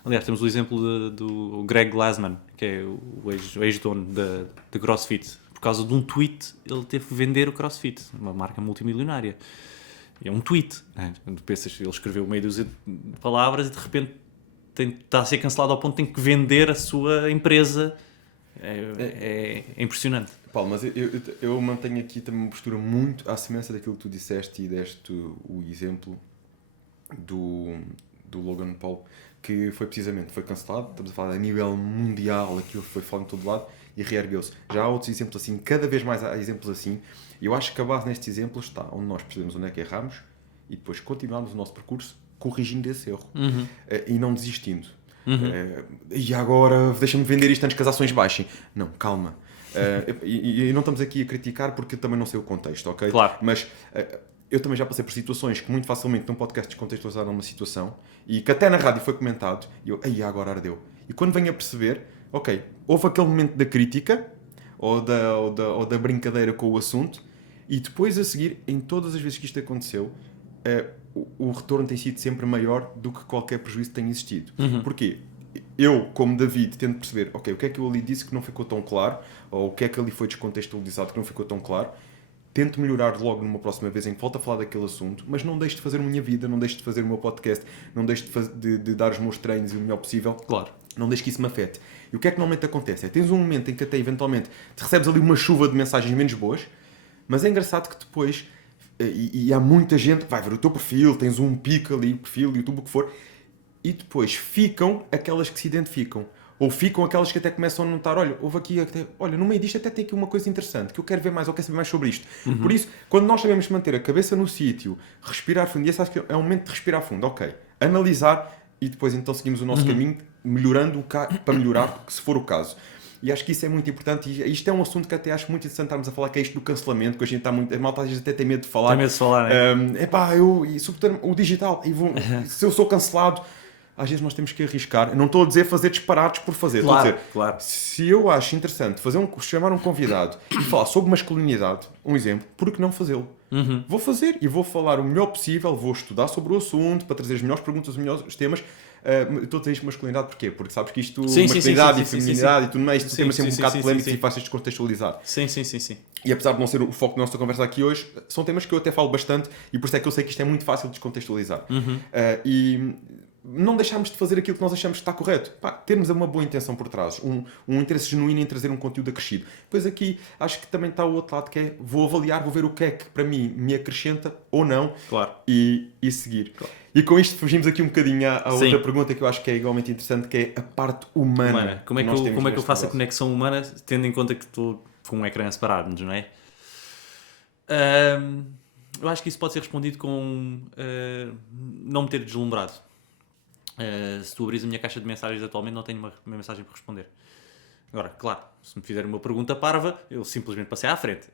Aliás, temos o exemplo do Greg Glassman, que é o ex-dono da CrossFit. Por causa de um tweet, ele teve que vender o CrossFit, uma marca multimilionária. É um tweet. Né? Quando pensas, ele escreveu meia dúzia de palavras e de repente está a ser cancelado ao ponto de ter que vender a sua empresa. É impressionante. Paulo, mas eu mantenho aqui também uma postura muito à semelhança daquilo que tu disseste e deste o exemplo do Logan Paul, que foi cancelado, estamos a falar a nível mundial, aquilo foi falado em todo lado e reergueu-se. Já há outros exemplos assim, cada vez mais há exemplos assim, e eu acho que a base nestes exemplos está onde nós percebemos onde é que erramos e depois continuamos o nosso percurso corrigindo esse erro e não desistindo. E agora deixa-me vender isto antes que as ações baixem. Não, calma. E não estamos aqui a criticar porque eu também não sei o contexto, ok? Claro. Mas eu também já passei por situações que muito facilmente num podcast descontextualizaram uma situação e que até na rádio foi comentado e eu, agora ardeu. E quando venho a perceber, ok, houve aquele momento da crítica ou da brincadeira com o assunto e depois a seguir, em todas as vezes que isto aconteceu, o retorno tem sido sempre maior do que qualquer prejuízo que tenha existido. Porquê? Eu, como David, tento perceber, ok, o que é que eu ali disse que não ficou tão claro, ou o que é que ali foi descontextualizado que não ficou tão claro, tento melhorar logo numa próxima vez em que volto a falar daquele assunto, mas não deixo de fazer a minha vida, não deixo de fazer o meu podcast, não deixo de dar os meus treinos o melhor possível. Claro. Não deixo que isso me afete. E o que é que normalmente acontece? Tens um momento em que até eventualmente te recebes ali uma chuva de mensagens menos boas, mas é engraçado que depois, e há muita gente, vai ver o teu perfil, tens um pico ali, perfil, YouTube, o que for, e depois ficam aquelas que se identificam. Ou ficam aquelas que até começam a notar, olha, no meio disto até tem aqui uma coisa interessante, que eu quero ver mais, ou quero saber mais sobre isto. Por isso, quando nós sabemos manter a cabeça no sítio, respirar fundo, e esse acho que é um momento de respirar fundo, ok, analisar, e depois então seguimos o nosso caminho, melhorando para melhorar, se for o caso. E acho que isso é muito importante, e isto é um assunto que até acho muito interessante estarmos a falar, que é isto do cancelamento, que a gente está muito, a malta às vezes até tem medo de falar. Tem medo de falar, né? Sobretudo o digital, se eu sou cancelado, às vezes nós temos que arriscar. Eu não estou a dizer fazer disparates por fazer. Claro, estou a dizer, claro. Se eu acho interessante chamar um convidado e falar sobre masculinidade, um exemplo, por que não fazê-lo? Vou fazer e vou falar o melhor possível, vou estudar sobre o assunto, para trazer as melhores perguntas, os melhores temas. Estou a dizer isto masculinidade porquê? Porque sabes que isto, masculinidade e feminidade e tudo mais, isto tem sempre um bocado polémico e fácil de descontextualizar. Sim. E apesar de não ser o foco da nossa conversa aqui hoje, são temas que eu até falo bastante e por isso é que eu sei que isto é muito fácil de descontextualizar. E não deixarmos de fazer aquilo que nós achamos que está correto. Termos uma boa intenção por trás, um interesse genuíno em trazer um conteúdo acrescido. Depois aqui, acho que também está o outro lado, que é, vou avaliar, vou ver o que é que para mim me acrescenta ou não, claro. e seguir. Claro. E com isto fugimos aqui um bocadinho à outra pergunta que eu acho que é igualmente interessante, que é a parte humana. Como é que eu faço a conexão humana, tendo em conta que estou com um ecrã a separar-nos, não é? Eu acho que isso pode ser respondido com não me ter deslumbrado. Se tu abris a minha caixa de mensagens atualmente, não tenho uma mensagem para responder. Agora, claro, se me fizer uma pergunta parva, eu simplesmente passei à frente.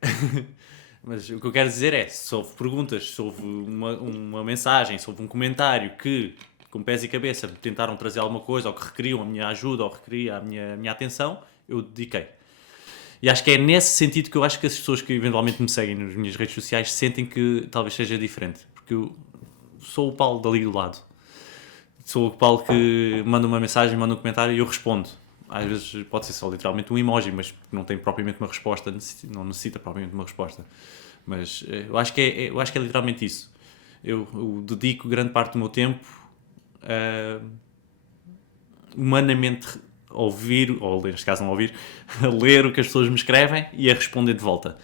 Mas o que eu quero dizer é, se houve perguntas, se houve uma mensagem, se houve um comentário que, com pés e cabeça, me tentaram trazer alguma coisa, ou que requeriam a minha ajuda, ou requeriam a minha atenção, eu dediquei. E acho que é nesse sentido que eu acho que as pessoas que eventualmente me seguem nas minhas redes sociais sentem que talvez seja diferente. Porque eu sou o Paulo dali do lado. Sou o Paulo que manda uma mensagem, manda um comentário e eu respondo. Às vezes pode ser só literalmente um emoji, mas não tem propriamente uma resposta, não necessita propriamente uma resposta. Mas eu acho que é literalmente isso. Eu dedico grande parte do meu tempo a humanamente ouvir, ou neste caso não ouvir, a ler o que as pessoas me escrevem e a responder de volta.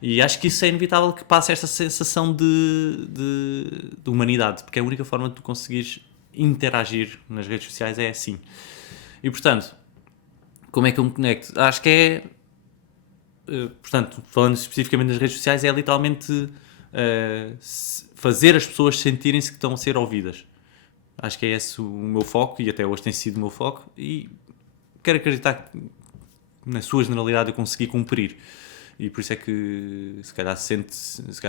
E acho que isso é inevitável que passe esta sensação de humanidade, porque é a única forma de tu conseguires interagir nas redes sociais é assim. E portanto, como é que eu me conecto? Acho que é, portanto, falando especificamente das redes sociais, é literalmente fazer as pessoas sentirem-se que estão a ser ouvidas. Acho que é esse o meu foco, e até hoje tem sido o meu foco, e quero acreditar que na sua generalidade eu consegui cumprir. E por isso é que se calhar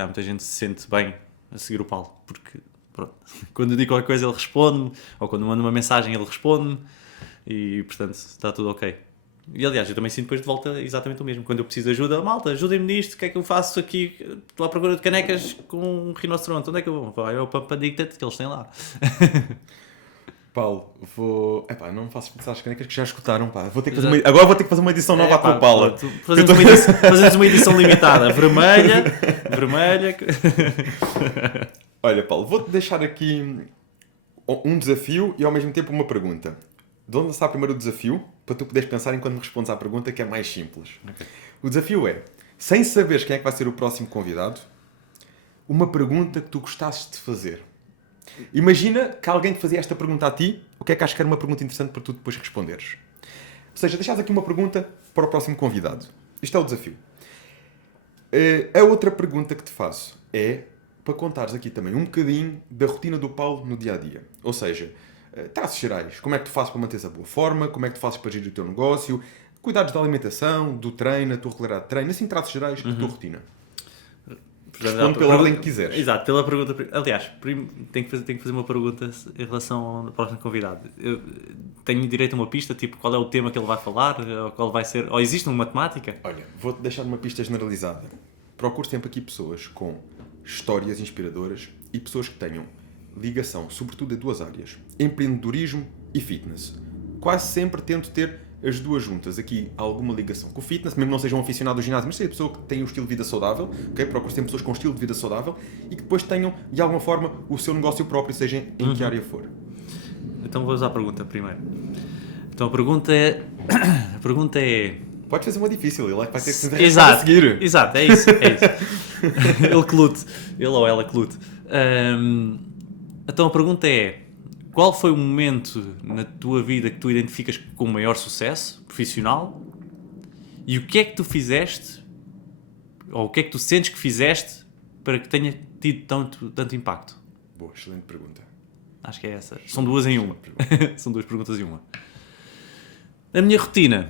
muita gente se sente bem a seguir o Paulo, porque pronto, quando eu digo qualquer coisa ele responde-me, ou quando eu mando uma mensagem ele responde-me, e portanto está tudo ok. E aliás, eu também sinto depois de volta exatamente o mesmo. Quando eu preciso de ajuda, malta, ajudem-me nisto, o que é que eu faço aqui? Estou à procura de canecas com um rinoceronte, onde é que eu vou? Vai ao Pampa Dictate que eles têm lá. Paulo, Epá, não me faças pensar as canecas que já escutaram, pá. Agora vou ter que fazer uma edição nova à tua Paula. Fazemos uma edição limitada. Vermelha. Olha, Paulo, vou-te deixar aqui um desafio e ao mesmo tempo uma pergunta. Vou lançar primeiro o desafio, para tu poderes pensar enquanto me respondes à pergunta, que é mais simples. Okay. O desafio é, sem saberes quem é que vai ser o próximo convidado, uma pergunta que tu gostasses de fazer. Imagina que alguém te fazia esta pergunta a ti, o que é que acho que era uma pergunta interessante para tu depois responderes? Ou seja, deixares aqui uma pergunta para o próximo convidado. Isto é o desafio. A outra pergunta que te faço é para contares aqui também um bocadinho da rotina do Paulo no dia-a-dia. Ou seja, traços gerais. Como é que tu fazes para manteres a boa forma? Como é que tu fazes para gerir o teu negócio? Cuidados da alimentação, do treino, a tua regularidade de treino. Assim, traços gerais da tua rotina. Responde pela ordem que quiseres. Exato, pela pergunta. Aliás, tenho que fazer uma pergunta em relação ao próximo convidado. Eu tenho direito a uma pista, tipo, qual é o tema que ele vai falar? Ou qual vai ser? Ou existe uma temática? Olha, vou-te deixar uma pista generalizada. Procure sempre aqui pessoas com histórias inspiradoras e pessoas que tenham ligação, sobretudo a duas áreas: empreendedorismo e fitness. Quase sempre tento ter as duas juntas. Aqui há alguma ligação com o fitness, mesmo não sejam aficionados ao ginásio, mas seja pessoa que tem um estilo de vida saudável, ok? Procure sempre pessoas com um estilo de vida saudável e que depois tenham, de alguma forma, o seu negócio próprio, seja em que área for. Então vou usar a pergunta primeiro. Então a pergunta é... Podes fazer uma difícil, ele é que vai ter que se exato, a seguir. Exato, é isso. Ele que lute. Ele ou ela que lute. Então a pergunta é: qual foi o momento na tua vida que tu identificas com o maior sucesso profissional? E o que é que tu fizeste, ou o que é que tu sentes que fizeste para que tenha tido tanto impacto? Boa, excelente pergunta. Acho que é essa. São duas em uma. São duas perguntas em uma. A minha rotina.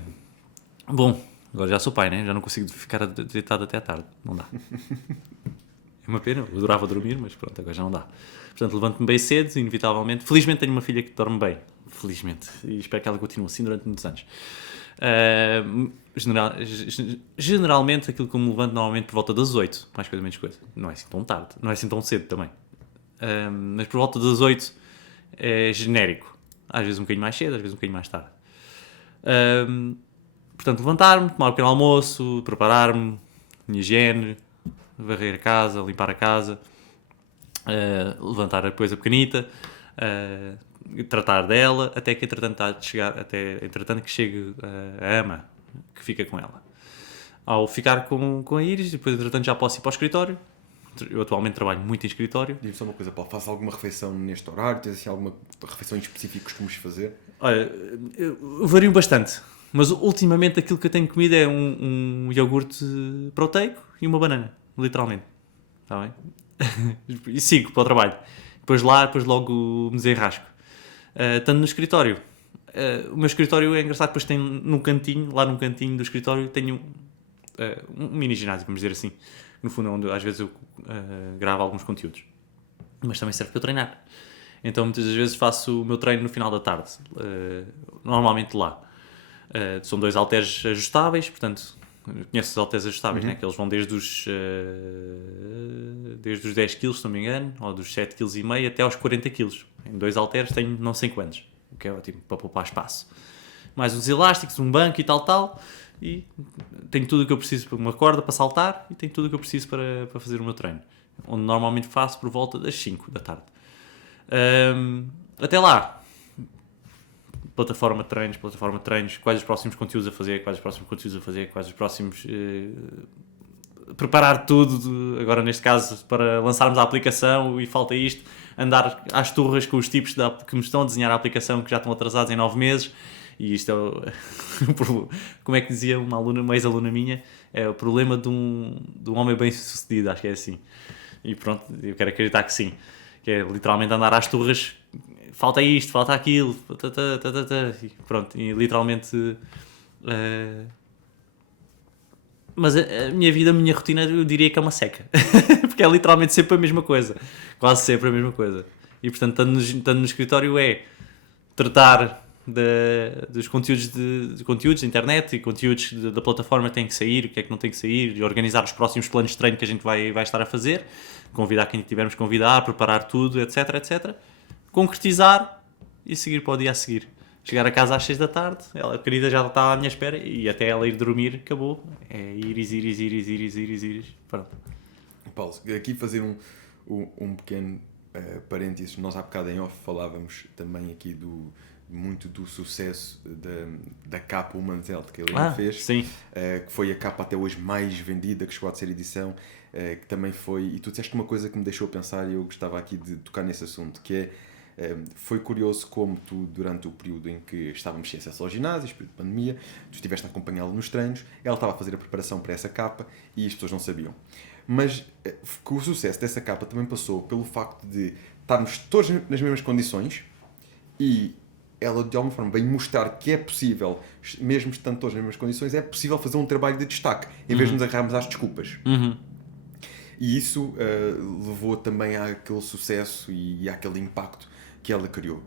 Bom, agora já sou pai, né? Já não consigo ficar deitado até à tarde. Não dá. É uma pena. Eu adorava dormir, mas pronto, agora já não dá. Portanto, levanto-me bem cedo, inevitavelmente. Felizmente tenho uma filha que dorme bem. Felizmente. E espero que ela continue assim durante muitos anos. Generalmente, aquilo que eu me levanto normalmente por volta das 8. Mais coisa, menos coisa. Não é assim tão tarde. Não é assim tão cedo também. Mas por volta das 8 é genérico. Às vezes um bocadinho mais cedo, às vezes um bocadinho mais tarde. Portanto, levantar-me, tomar um pequeno almoço, preparar-me, minha higiene, varrer a casa, limpar a casa, levantar depois a pequenita, tratar dela, até que entretanto que chegue a ama que fica com ela. Ao ficar com a Iris, depois entretanto já posso ir para o escritório. Eu atualmente trabalho muito em escritório. Diz-me só uma coisa, Paulo, fazes alguma refeição neste horário? Tens assim, alguma refeição em específico que costumes fazer? Olha, eu vario bastante, mas ultimamente aquilo que eu tenho comido é um iogurte proteico e uma banana. literalmente. Está bem? E sigo para o trabalho. Depois logo me desenrasco. Estando no escritório. O meu escritório é engraçado, depois tem lá num cantinho do escritório, tenho um mini ginásio, vamos dizer assim. No fundo, onde às vezes eu gravo alguns conteúdos. Mas também serve para eu treinar. Então muitas das vezes faço o meu treino no final da tarde. Normalmente lá. São 2 halteres ajustáveis, portanto, conheço os halteres ajustáveis, né? Que eles vão desde os 10 kg, se não me engano, ou dos 7,5 kg até aos 40 kg. Em 2 halteres tenho não sei quantos, o que é ótimo para poupar espaço. Mais uns elásticos, um banco e tal, e tenho tudo o que eu preciso para uma corda para saltar e tenho tudo o que eu preciso para fazer o meu treino, onde normalmente faço por volta das 5 da tarde. Até lá, plataforma de treinos, quais os próximos conteúdos a fazer, quais os próximos... preparar tudo, agora neste caso, para lançarmos a aplicação e falta isto, andar às turras com os tipos que me estão a desenhar a aplicação, que já estão atrasados em 9 meses, e isto é como é que dizia uma ex-aluna minha, é o problema de um homem bem sucedido, acho que é assim. E pronto, eu quero acreditar que sim, que é literalmente andar às turras, falta isto, falta aquilo, e pronto, e literalmente... Mas a minha vida, a minha rotina, eu diria que é uma seca. Porque é literalmente sempre a mesma coisa. Quase sempre a mesma coisa. E portanto, estando no escritório é tratar dos conteúdos de conteúdos da internet e conteúdos da plataforma que têm que sair, o que é que não tem que sair, e organizar os próximos planos de treino que a gente vai estar a fazer, convidar quem tivermos que convidar, preparar tudo, etc, etc. Concretizar e seguir para o dia a seguir. Chegar a casa às 6 da tarde, a querida já está à minha espera e até ela ir dormir, acabou. É ir. Pronto. Paulo, aqui fazer um pequeno parênteses. Nós há bocado em off falávamos também aqui muito do sucesso da capa Human Health que ele fez. Sim. Que foi a capa até hoje mais vendida, que chegou a ser edição, que também foi... E tu disseste uma coisa que me deixou a pensar e eu gostava aqui de tocar nesse assunto, que é... Foi curioso como tu, durante o período em que estávamos sem acesso ao ginásio, período de pandemia, tu estiveste a acompanhá-lo nos treinos, ela estava a fazer a preparação para essa capa e as pessoas não sabiam. Mas que o sucesso dessa capa também passou pelo facto de estarmos todos nas mesmas condições e ela de alguma forma veio mostrar que é possível, mesmo estando todos nas mesmas condições, é possível fazer um trabalho de destaque, em vez de nos agarrarmos às desculpas. E isso levou também àquele sucesso e àquele impacto que ela criou.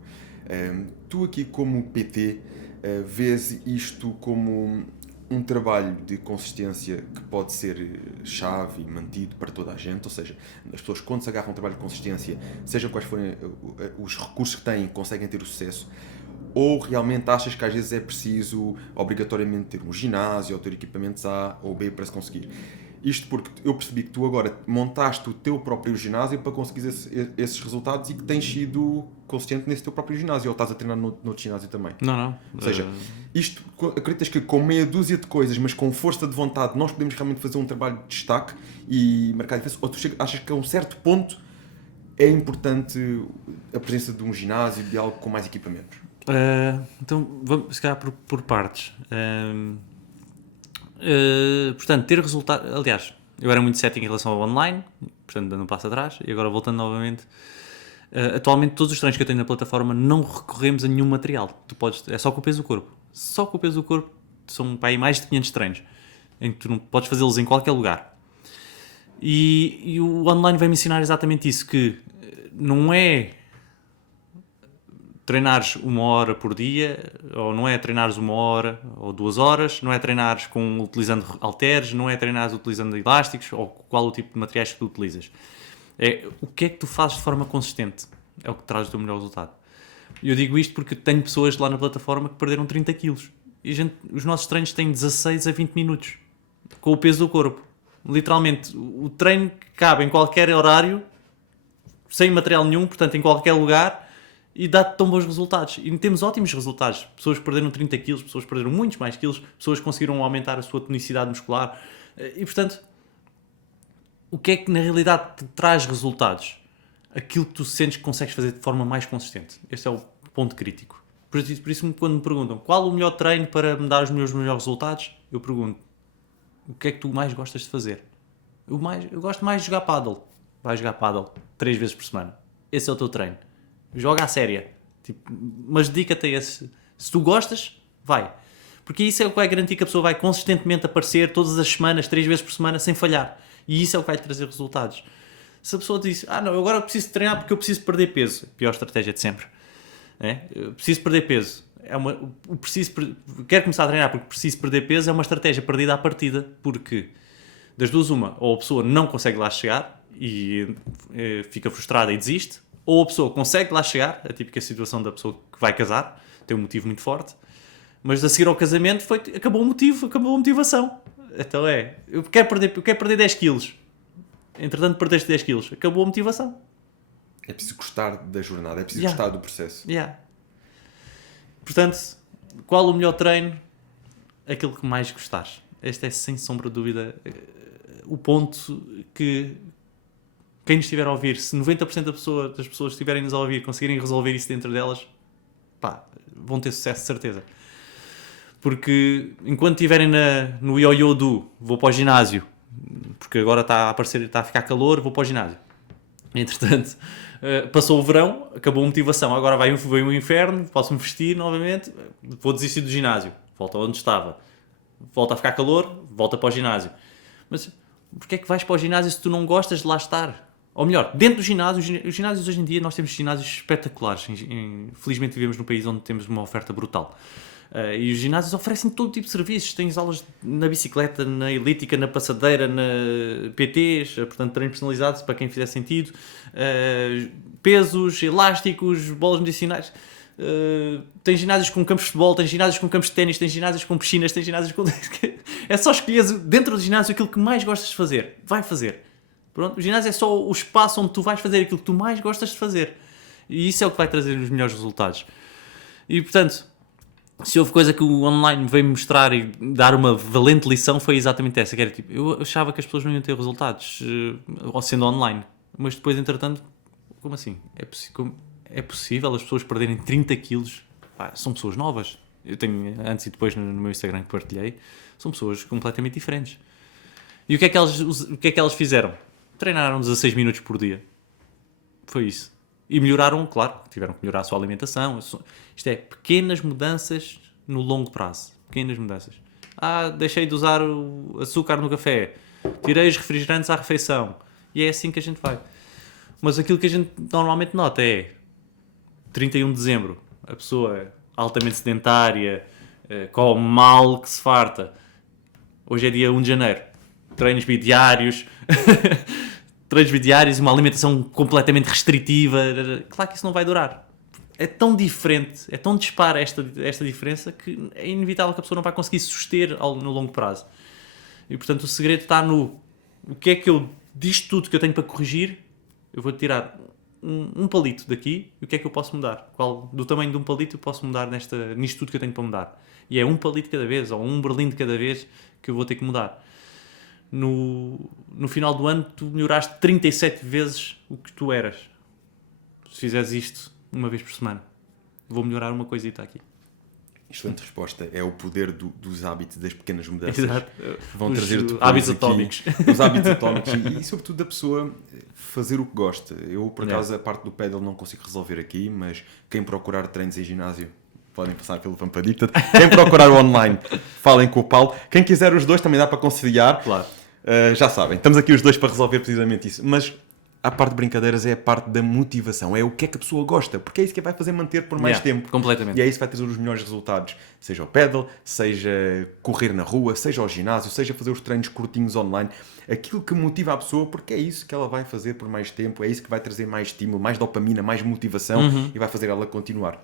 Tu aqui como PT vês isto como um trabalho de consistência que pode ser chave e mantido para toda a gente, ou seja, as pessoas quando se agarram a um trabalho de consistência, sejam quais forem os recursos que têm, conseguem ter o sucesso, ou realmente achas que às vezes é preciso obrigatoriamente ter um ginásio ou ter equipamentos A ou B para se conseguir? Isto porque eu percebi que tu agora montaste o teu próprio ginásio para conseguir esses resultados e que tens sido consistente nesse teu próprio ginásio, ou estás a treinar noutro ginásio também. Não. Ou seja, isto, acreditas que com meia dúzia de coisas, mas com força de vontade, nós podemos realmente fazer um trabalho de destaque e marcar a diferença? Ou tu achas que a um certo ponto é importante a presença de um ginásio, de algo com mais equipamentos? Então, vamos se calhar por partes. Portanto, ter resultado... Aliás, eu era muito cético em relação ao online, portanto, dando um passo atrás, e agora voltando novamente... atualmente, todos os treinos que eu tenho na plataforma não recorremos a nenhum material. É só com o peso do corpo. Só com o peso do corpo são para aí mais de 500 treinos, em que tu não podes fazê-los em qualquer lugar. E o online vai me ensinar exatamente isso, que não é treinares 1 hora por dia, ou não é treinares 1 hora ou 2 horas, não é treinares utilizando halteres, não é treinares utilizando elásticos, ou qual o tipo de materiais que tu utilizas. É o que é que tu fazes de forma consistente, é o que traz o teu melhor resultado. Eu digo isto porque tenho pessoas lá na plataforma que perderam 30 kg. E os nossos treinos têm 16 a 20 minutos, com o peso do corpo. Literalmente, o treino que cabe em qualquer horário, sem material nenhum, portanto em qualquer lugar, e dá-te tão bons resultados. E temos ótimos resultados. Pessoas que perderam 30 kg, pessoas que perderam muitos mais quilos, pessoas que conseguiram aumentar a sua tonicidade muscular. E portanto, o que é que na realidade te traz resultados? Aquilo que tu sentes que consegues fazer de forma mais consistente. Este é o ponto crítico. Por isso quando me perguntam qual o melhor treino para me dar os meus melhores resultados, eu pergunto, o que é que tu mais gostas de fazer? Eu gosto mais de jogar paddle. Vai jogar paddle 3 vezes por semana. Esse é o teu treino. Joga à séria. Tipo, mas dedica-te a esse. Se tu gostas, vai. Porque isso é o que vai garantir que a pessoa vai consistentemente aparecer todas as semanas, 3 vezes por semana, sem falhar. E isso é o que vai trazer resultados. Se a pessoa diz, não, eu agora preciso treinar porque eu preciso perder peso. A pior estratégia de sempre. Eu preciso perder peso. Quero começar a treinar porque preciso perder peso, é uma estratégia perdida à partida. Porque, das duas uma, ou a pessoa não consegue lá chegar e fica frustrada e desiste, ou a pessoa consegue lá chegar, a típica situação da pessoa que vai casar, tem um motivo muito forte, mas a seguir ao casamento acabou o motivo, acabou a motivação. Então eu quero perder 10 quilos. Entretanto, perdeste 10 quilos. Acabou a motivação. É preciso gostar da jornada, é preciso gostar do processo. Portanto, qual o melhor treino? Aquilo que mais gostares. Este é, sem sombra de dúvida, o ponto que quem nos estiver a ouvir, se 90% das pessoas que estiverem-nos a ouvir conseguirem resolver isso dentro delas, vão ter sucesso, de certeza. Porque enquanto estiverem no ioiô vou para o ginásio, porque agora está a ficar calor, vou para o ginásio. Entretanto, passou o verão, acabou a motivação, agora vem o inverno, posso-me vestir novamente, vou desistir do ginásio, volto onde estava. Volta a ficar calor, volta para o ginásio. Mas porquê é que vais para o ginásio se tu não gostas de lá estar? Ou melhor, dentro do ginásio, os ginásios hoje em dia, nós temos ginásios espetaculares. Felizmente vivemos num país onde temos uma oferta brutal. E os ginásios oferecem todo tipo de serviços. Tens aulas na bicicleta, na elíptica, na passadeira, na PTs, portanto treino personalizado para quem fizer sentido, pesos, elásticos, bolas medicinais. Tens ginásios com campos de futebol, tens ginásios com campos de ténis, tens ginásios com piscinas, tens ginásios com... É só escolher dentro do ginásio aquilo que mais gostas de fazer. Vai fazer. Pronto? O ginásio é só o espaço onde tu vais fazer aquilo que tu mais gostas de fazer. E isso é o que vai trazer os melhores resultados. E, portanto, se houve coisa que o online me veio mostrar e dar uma valente lição, foi exatamente essa. Que era tipo, eu achava que as pessoas não iam ter resultados sendo online. Mas depois, entretanto, como assim? É possível as pessoas perderem 30 quilos? São pessoas novas. Eu tenho antes e depois no meu Instagram que partilhei. São pessoas completamente diferentes. E o que é que elas fizeram? Treinaram 16 minutos por dia. Foi isso. E melhoraram, claro, tiveram que melhorar a sua alimentação. Isto é, pequenas mudanças no longo prazo. Pequenas mudanças. Deixei de usar o açúcar no café. Tirei os refrigerantes à refeição. E é assim que a gente vai. Mas aquilo que a gente normalmente nota é 31 de dezembro, a pessoa é altamente sedentária, come mal que se farta. Hoje é dia 1 de janeiro. Treinos bidiários, e uma alimentação completamente restritiva. Claro que isso não vai durar. É tão diferente, é tão dispara esta diferença que é inevitável que a pessoa não vai conseguir suster no longo prazo. E portanto o segredo está no o que é que eu, disto tudo que eu tenho para corrigir, eu vou tirar um palito daqui e o que é que eu posso mudar? Do tamanho de um palito eu posso mudar nisto tudo que eu tenho para mudar? E é um palito cada vez, ou um berlim de cada vez que eu vou ter que mudar. No final do ano tu melhoraste 37 vezes o que tu eras. Se fizeres isto uma vez por semana, vou melhorar uma coisita aqui. Excelente resposta. É o poder dos hábitos, das pequenas mudanças. Exato. Vão trazer hábitos atómicos. Os hábitos atómicos e sobretudo da pessoa fazer o que gosta. Eu, por acaso, a parte do pedal não consigo resolver aqui, mas quem procurar treinos em ginásio, podem passar pelo Pampadita. Quem procurar online, falem com o Paulo. Quem quiser os dois, também dá para conciliar. Claro. Já sabem, estamos aqui os dois para resolver precisamente isso. Mas a parte de brincadeiras é a parte da motivação. É o que é que a pessoa gosta. Porque é isso que vai fazer manter por mais tempo. Completamente. E é isso que vai trazer os melhores resultados. Seja o pedal, seja correr na rua, seja ao ginásio, seja fazer os treinos curtinhos online. Aquilo que motiva a pessoa, porque é isso que ela vai fazer por mais tempo. É isso que vai trazer mais estímulo, mais dopamina, mais motivação e vai fazer ela continuar.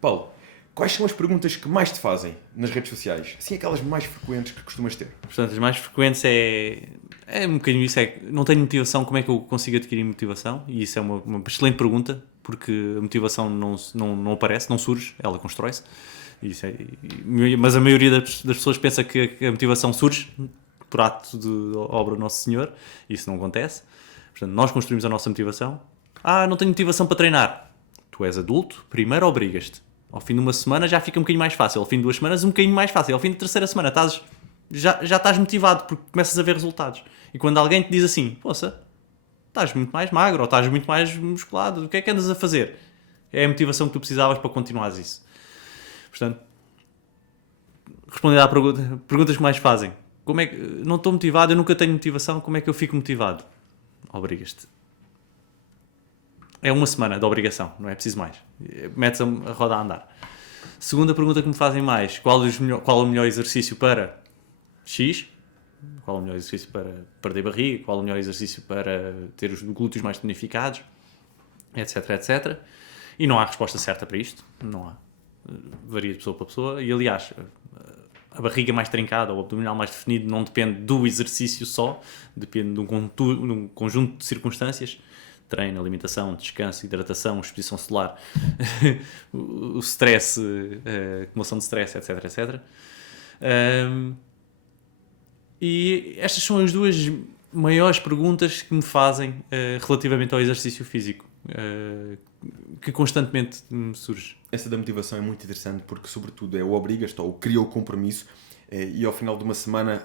Paulo, quais são as perguntas que mais te fazem nas redes sociais? Assim, aquelas mais frequentes que costumas ter. Portanto, as mais frequentes é um bocadinho isso, não tenho motivação, como é que eu consigo adquirir motivação? E isso é uma excelente pergunta, porque a motivação não aparece, não surge, ela constrói-se. Mas a maioria das pessoas pensa que a motivação surge por ato de obra do Nosso Senhor, e isso não acontece. Portanto, nós construímos a nossa motivação. Não tenho motivação para treinar. Tu és adulto, primeiro obrigas-te. Ao fim de uma semana já fica um bocadinho mais fácil. Ao fim de 2 semanas um bocadinho mais fácil. Ao fim da terceira semana já estás motivado porque começas a ver resultados. E quando alguém te diz assim, poça, estás muito mais magro ou estás muito mais musculado, o que é que andas a fazer? É a motivação que tu precisavas para continuares isso. Portanto, responder à pergunta, perguntas que mais fazem. Como é que, não estou motivado, eu nunca tenho motivação, como é que eu fico motivado? Obrigas-te. É uma semana de obrigação, não é preciso mais. Metes a roda a andar. Segunda pergunta que me fazem mais, qual o melhor exercício para X? Qual o melhor exercício para perder barriga? Qual o melhor exercício para ter os glúteos mais tonificados? Etc, etc. E não há resposta certa para isto. Não há. Varia de pessoa para pessoa. E aliás, a barriga mais trincada ou o abdominal mais definido não depende do exercício só. Depende de um conjunto de circunstâncias. Treino, alimentação, descanso, hidratação, exposição solar, o stress, a acumulação de stress, etc, etc. E estas são as duas maiores perguntas que me fazem relativamente ao exercício físico, que constantemente me surge. Essa da motivação é muito interessante porque, sobretudo, é o obrigas-te ou cria o compromisso e ao final de uma semana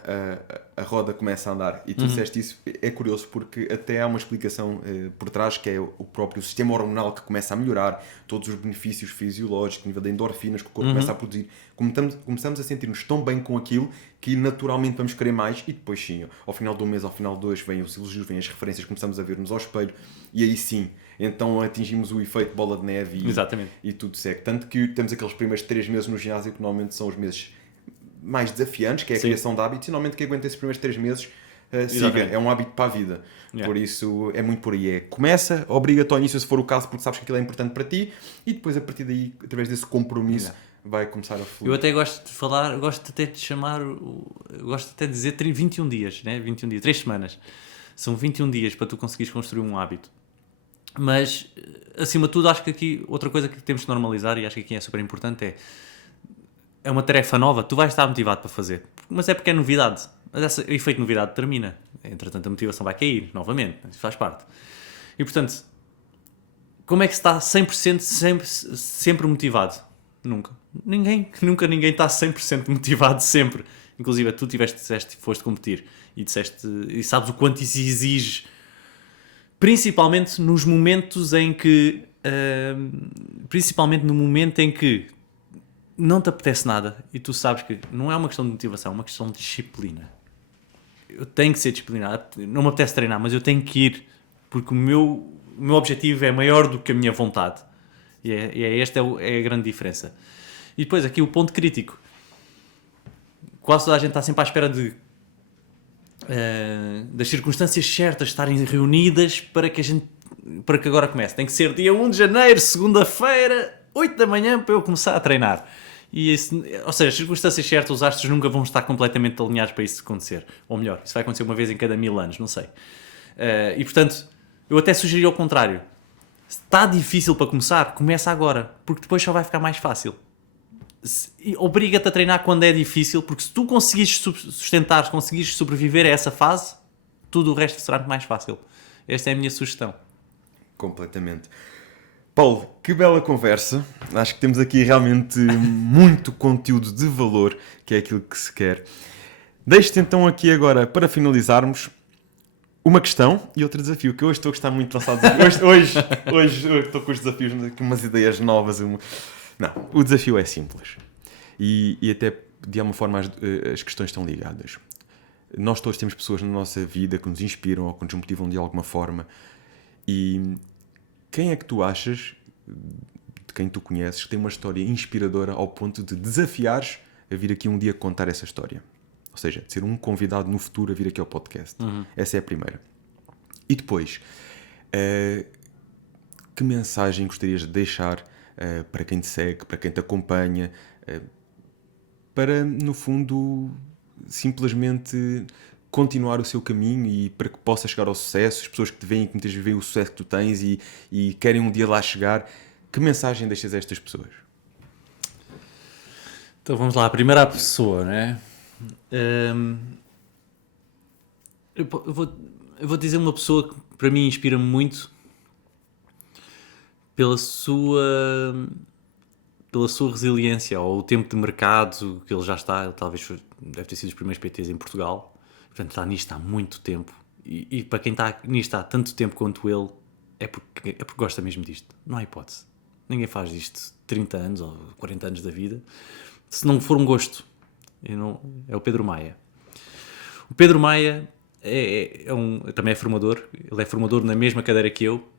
a roda começa a andar. E tu disseste isso, é curioso porque até há uma explicação por trás que é o próprio sistema hormonal que começa a melhorar, todos os benefícios fisiológicos, nível de endorfinas que o corpo começa a produzir. Começamos a sentir-nos tão bem com aquilo que naturalmente vamos querer mais e depois sim, ao final do mês, ao final de dois, vêm os elogios, vêm as referências, começamos a ver-nos ao espelho e aí sim, então atingimos o efeito bola de neve e tudo segue. Tanto que temos aqueles primeiros 3 meses no ginásio que normalmente são os meses mais desafiantes, que é a criação de hábitos, e normalmente quem aguenta esses primeiros 3 meses siga, é um hábito para a vida. Por isso é muito por aí. Começa, obriga-te ao início se for o caso, porque sabes que aquilo é importante para ti, e depois a partir daí, através desse compromisso, vai começar a fluir. Eu até gosto de falar, gosto até de chamar, gosto até de dizer 21 dias, né? 21 dias, 3 semanas. São 21 dias para tu conseguires construir um hábito. Mas, acima de tudo, acho que aqui outra coisa que temos que normalizar, e acho que aqui é super importante, é uma tarefa nova, tu vais estar motivado para fazer, mas é porque é novidade. Mas o efeito de novidade termina. Entretanto, a motivação vai cair novamente, isso faz parte. E, portanto, como é que se está 100% sempre motivado? Nunca. Nunca ninguém está 100% motivado sempre. Inclusive, tu foste competir e sabes o quanto isso exige, principalmente nos momentos em que principalmente no momento em que não te apetece nada e tu sabes que não é uma questão de motivação, é uma questão de disciplina. Eu tenho que ser disciplinado, não me apetece treinar, mas eu tenho que ir porque o meu objetivo é maior do que a minha vontade e esta é a grande diferença. E depois aqui o ponto crítico, quase toda a gente está sempre à espera das circunstâncias certas estarem reunidas para que agora comece. Tem que ser dia 1 de janeiro, segunda-feira, 8 da manhã, para eu começar a treinar. Ou seja, as circunstâncias certas, os astros nunca vão estar completamente alinhados para isso acontecer. Ou melhor, isso vai acontecer uma vez em cada 1000 anos, não sei. E portanto, eu até sugeri ao contrário. Se está difícil para começar, começa agora, porque depois só vai ficar mais fácil. Obriga-te a treinar quando é difícil, porque se tu conseguires sustentar, se conseguires sobreviver a essa fase, tudo o resto será muito mais fácil. Esta é a minha sugestão. Completamente. Paulo, que bela conversa. Acho que temos aqui realmente muito conteúdo de valor, que é aquilo que se quer. Deixo-te então aqui agora, para finalizarmos, uma questão e outro desafio, que hoje estou a gostar muito de lançar desafios. Hoje estou com os desafios, aqui umas ideias novas. Não, o desafio é simples. E até, de alguma forma, as questões estão ligadas. Nós todos temos pessoas na nossa vida que nos inspiram ou que nos motivam de alguma forma. E quem é que tu achas, de quem tu conheces, que tem uma história inspiradora ao ponto de desafiares a vir aqui um dia contar essa história? Ou seja, de ser um convidado no futuro a vir aqui ao podcast. Essa é a primeira. E depois, que mensagem gostarias de deixar para quem te segue, para quem te acompanha, para, no fundo, simplesmente continuar o seu caminho e para que possa chegar ao sucesso, as pessoas que te veem e que muitas vezes veem o sucesso que tu tens e querem um dia lá chegar, que mensagem deixas a estas pessoas? Então vamos lá, a primeira pessoa, né? Eu vou dizer uma pessoa que para mim inspira-me muito pela sua resiliência ou o tempo de mercado que ele já está. Ele talvez deve ter sido os primeiros PTs em Portugal. Portanto, está nisto há muito tempo. E para quem está nisto há tanto tempo quanto ele, é porque gosta mesmo disto. Não há hipótese. Ninguém faz disto 30 anos ou 40 anos da vida. Se não for um gosto. É o Pedro Maia. O Pedro Maia também é formador. Ele é formador na mesma cadeira que eu.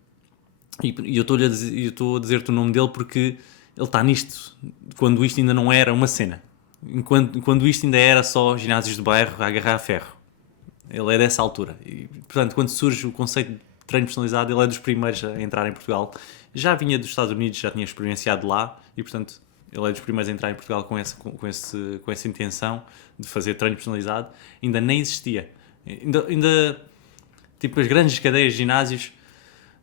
E eu estou a dizer-te o nome dele porque ele está nisto quando isto ainda não era uma cena. Quando isto ainda era só ginásios de bairro a agarrar a ferro. Ele é dessa altura. E, portanto, quando surge o conceito de treino personalizado, ele é dos primeiros a entrar em Portugal. Já vinha dos Estados Unidos, já tinha experienciado lá e, portanto, ele é dos primeiros a entrar em Portugal com essa intenção de fazer treino personalizado. Ainda nem existia. Ainda tipo, as grandes cadeias de ginásios,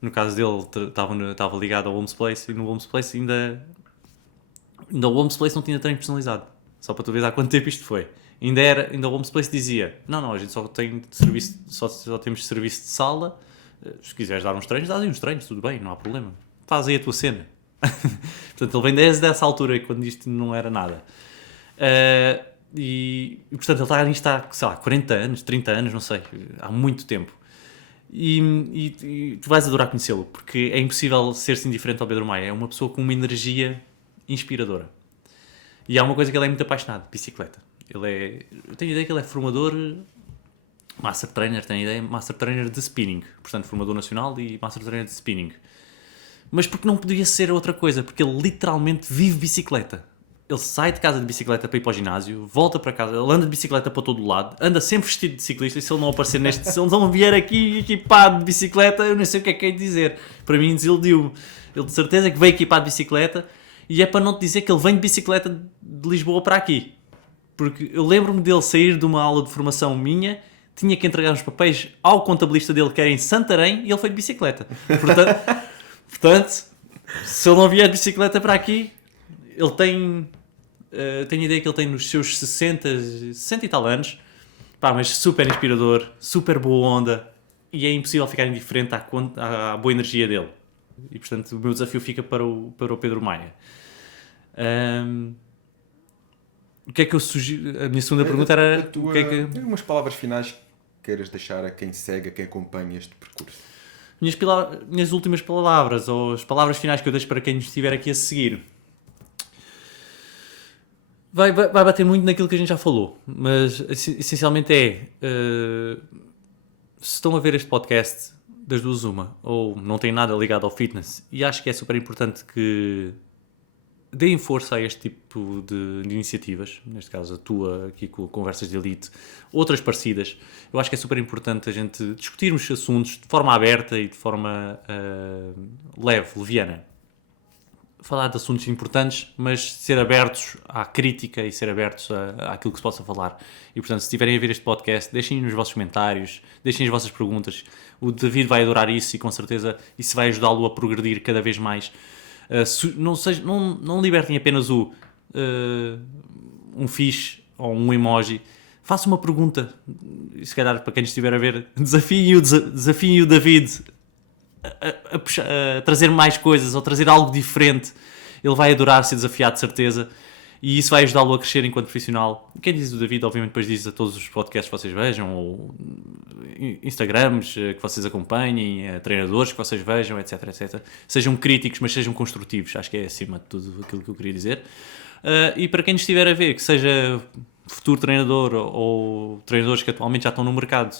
no caso dele, estava ligado ao Homes Place, e no Homes Place ainda o Homes Place não tinha treino personalizado. Só para tu veres há quanto tempo isto foi. Ainda o Homes Place dizia, não, a gente só tem serviço, só temos serviço de sala, se quiseres dar uns treinos, dás aí uns treinos, tudo bem, não há problema. Faz aí a tua cena. Portanto, ele vem desde essa altura, quando isto não era nada. E portanto, ele está nisto há, sei lá, 40 anos, 30 anos, não sei, há muito tempo. E tu vais adorar conhecê-lo, porque é impossível ser-se indiferente ao Pedro Maia. É uma pessoa com uma energia inspiradora. E há uma coisa que ele é muito apaixonado, bicicleta. Eu tenho a ideia que ele é formador, Master Trainer de spinning. Portanto, formador nacional e Master Trainer de spinning. Mas porque não podia ser outra coisa, porque ele literalmente vive bicicleta. Ele sai de casa de bicicleta para ir para o ginásio, volta para casa, ele anda de bicicleta para todo o lado, anda sempre vestido de ciclista, e se ele não aparecer se ele não vier aqui equipado de bicicleta, eu nem sei o que é de dizer. Para mim, desiludiu-me. Ele de certeza que veio equipado de bicicleta, e é para não te dizer que ele vem de bicicleta de Lisboa para aqui. Porque eu lembro-me dele sair de uma aula de formação minha, tinha que entregar os papéis ao contabilista dele, que era em Santarém, e ele foi de bicicleta. Portanto, se ele não vier de bicicleta para aqui, ele tem... tenho a ideia que ele tem nos seus 60 e tal anos, mas super inspirador, super boa onda, e é impossível ficar indiferente à boa energia dele. E, portanto, o meu desafio fica para o Pedro Maia. O que é que eu sugiro? A minha segunda pergunta era... Umas palavras finais que queiras deixar a quem segue, a quem acompanha este percurso. Minhas últimas palavras, ou as palavras finais que eu deixo para quem estiver aqui a seguir... Vai bater muito naquilo que a gente já falou, mas essencialmente se estão a ver este podcast, das duas uma, ou não têm nada ligado ao fitness, e acho que é super importante que deem força a este tipo de iniciativas, neste caso a tua aqui com Conversas de Elite, outras parecidas. Eu acho que é super importante a gente discutirmos assuntos de forma aberta e de forma leviana. Falar de assuntos importantes, mas ser abertos à crítica e ser abertos àquilo que se possa falar. E, portanto, se estiverem a ver este podcast, deixem nos vossos comentários, deixem as vossas perguntas. O David vai adorar isso e, com certeza, isso vai ajudá-lo a progredir cada vez mais. Não libertem apenas um fixe ou um emoji. Faça uma pergunta. E, se calhar, para quem estiver a ver, desafiem o David a trazer mais coisas ou trazer algo diferente. Ele vai adorar ser desafiado, de certeza, e isso vai ajudá-lo a crescer enquanto profissional. Quem diz o David, obviamente, depois diz a todos os podcasts que vocês vejam, ou Instagrams que vocês acompanhem, treinadores que vocês vejam, etc, etc. Sejam críticos, mas sejam construtivos. Acho que é, acima de tudo, aquilo que eu queria dizer. E para quem nos estiver a ver, que seja futuro treinador ou treinadores que atualmente já estão no mercado,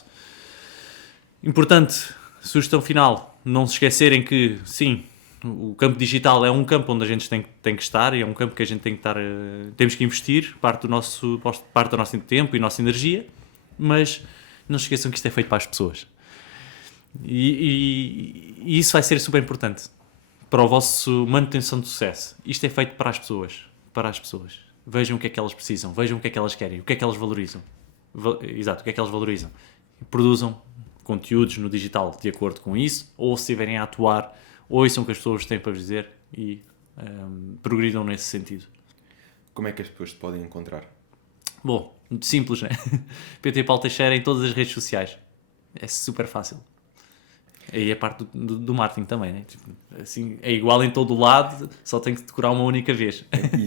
importante, sugestão final, não se esquecerem que, sim, o campo digital é um campo onde a gente tem que estar, e é um campo que a gente temos que investir parte do nosso tempo e nossa energia, mas não se esqueçam que isto é feito para as pessoas. E isso vai ser super importante para o vosso manutenção de sucesso. Isto é feito para as pessoas. Vejam o que é que elas precisam, vejam o que é que elas querem, o que é que elas valorizam. Exato, o que é que elas valorizam. Produzam conteúdos no digital de acordo com isso, ou se estiverem a atuar, ouçam o que as pessoas têm para vos dizer e progridam nesse sentido. Como é que as pessoas te podem encontrar? Bom, muito simples, né? PT Paulo Teixeira em todas as redes sociais. É super fácil. Aí é a parte do marketing também, né? Tipo, assim, é igual em todo o lado, só tem que decorar uma única vez. E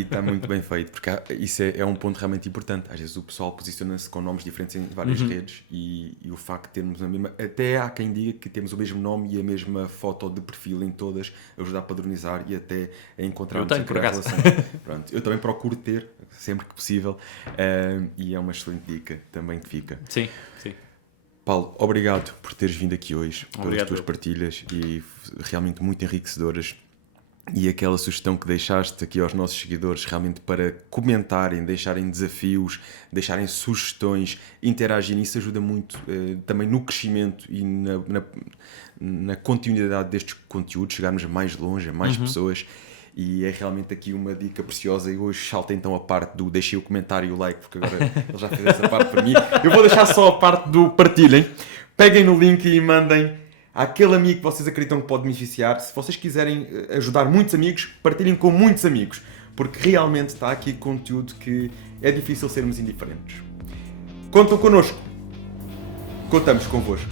está muito bem feito, porque isso é um ponto realmente importante. Às vezes o pessoal posiciona-se com nomes diferentes em várias redes e o facto de termos a mesma... Até há quem diga que temos o mesmo nome e a mesma foto de perfil em todas, ajuda a padronizar e até a encontrarmos e criar relações. Pronto, eu também procuro ter, sempre que possível, e é uma excelente dica também que fica. Sim, sim. Paulo, obrigado por teres vindo aqui hoje, pelas Obrigado. tuas partilhas e realmente muito enriquecedoras. E aquela sugestão que deixaste aqui aos nossos seguidores, realmente para comentarem, deixarem desafios, deixarem sugestões, interagirem, isso ajuda muito também no crescimento e na continuidade destes conteúdos, chegarmos mais longe, a mais pessoas. E é realmente aqui uma dica preciosa. E hoje salta então a parte do deixem o comentário e o like, porque agora ele já fez essa parte para mim. Eu vou deixar só a parte do partilhem. Peguem no link e mandem àquele amigo que vocês acreditam que pode beneficiar. Se vocês quiserem ajudar muitos amigos, partilhem com muitos amigos, porque realmente está aqui conteúdo que é difícil sermos indiferentes. Contam connosco. Contamos convosco.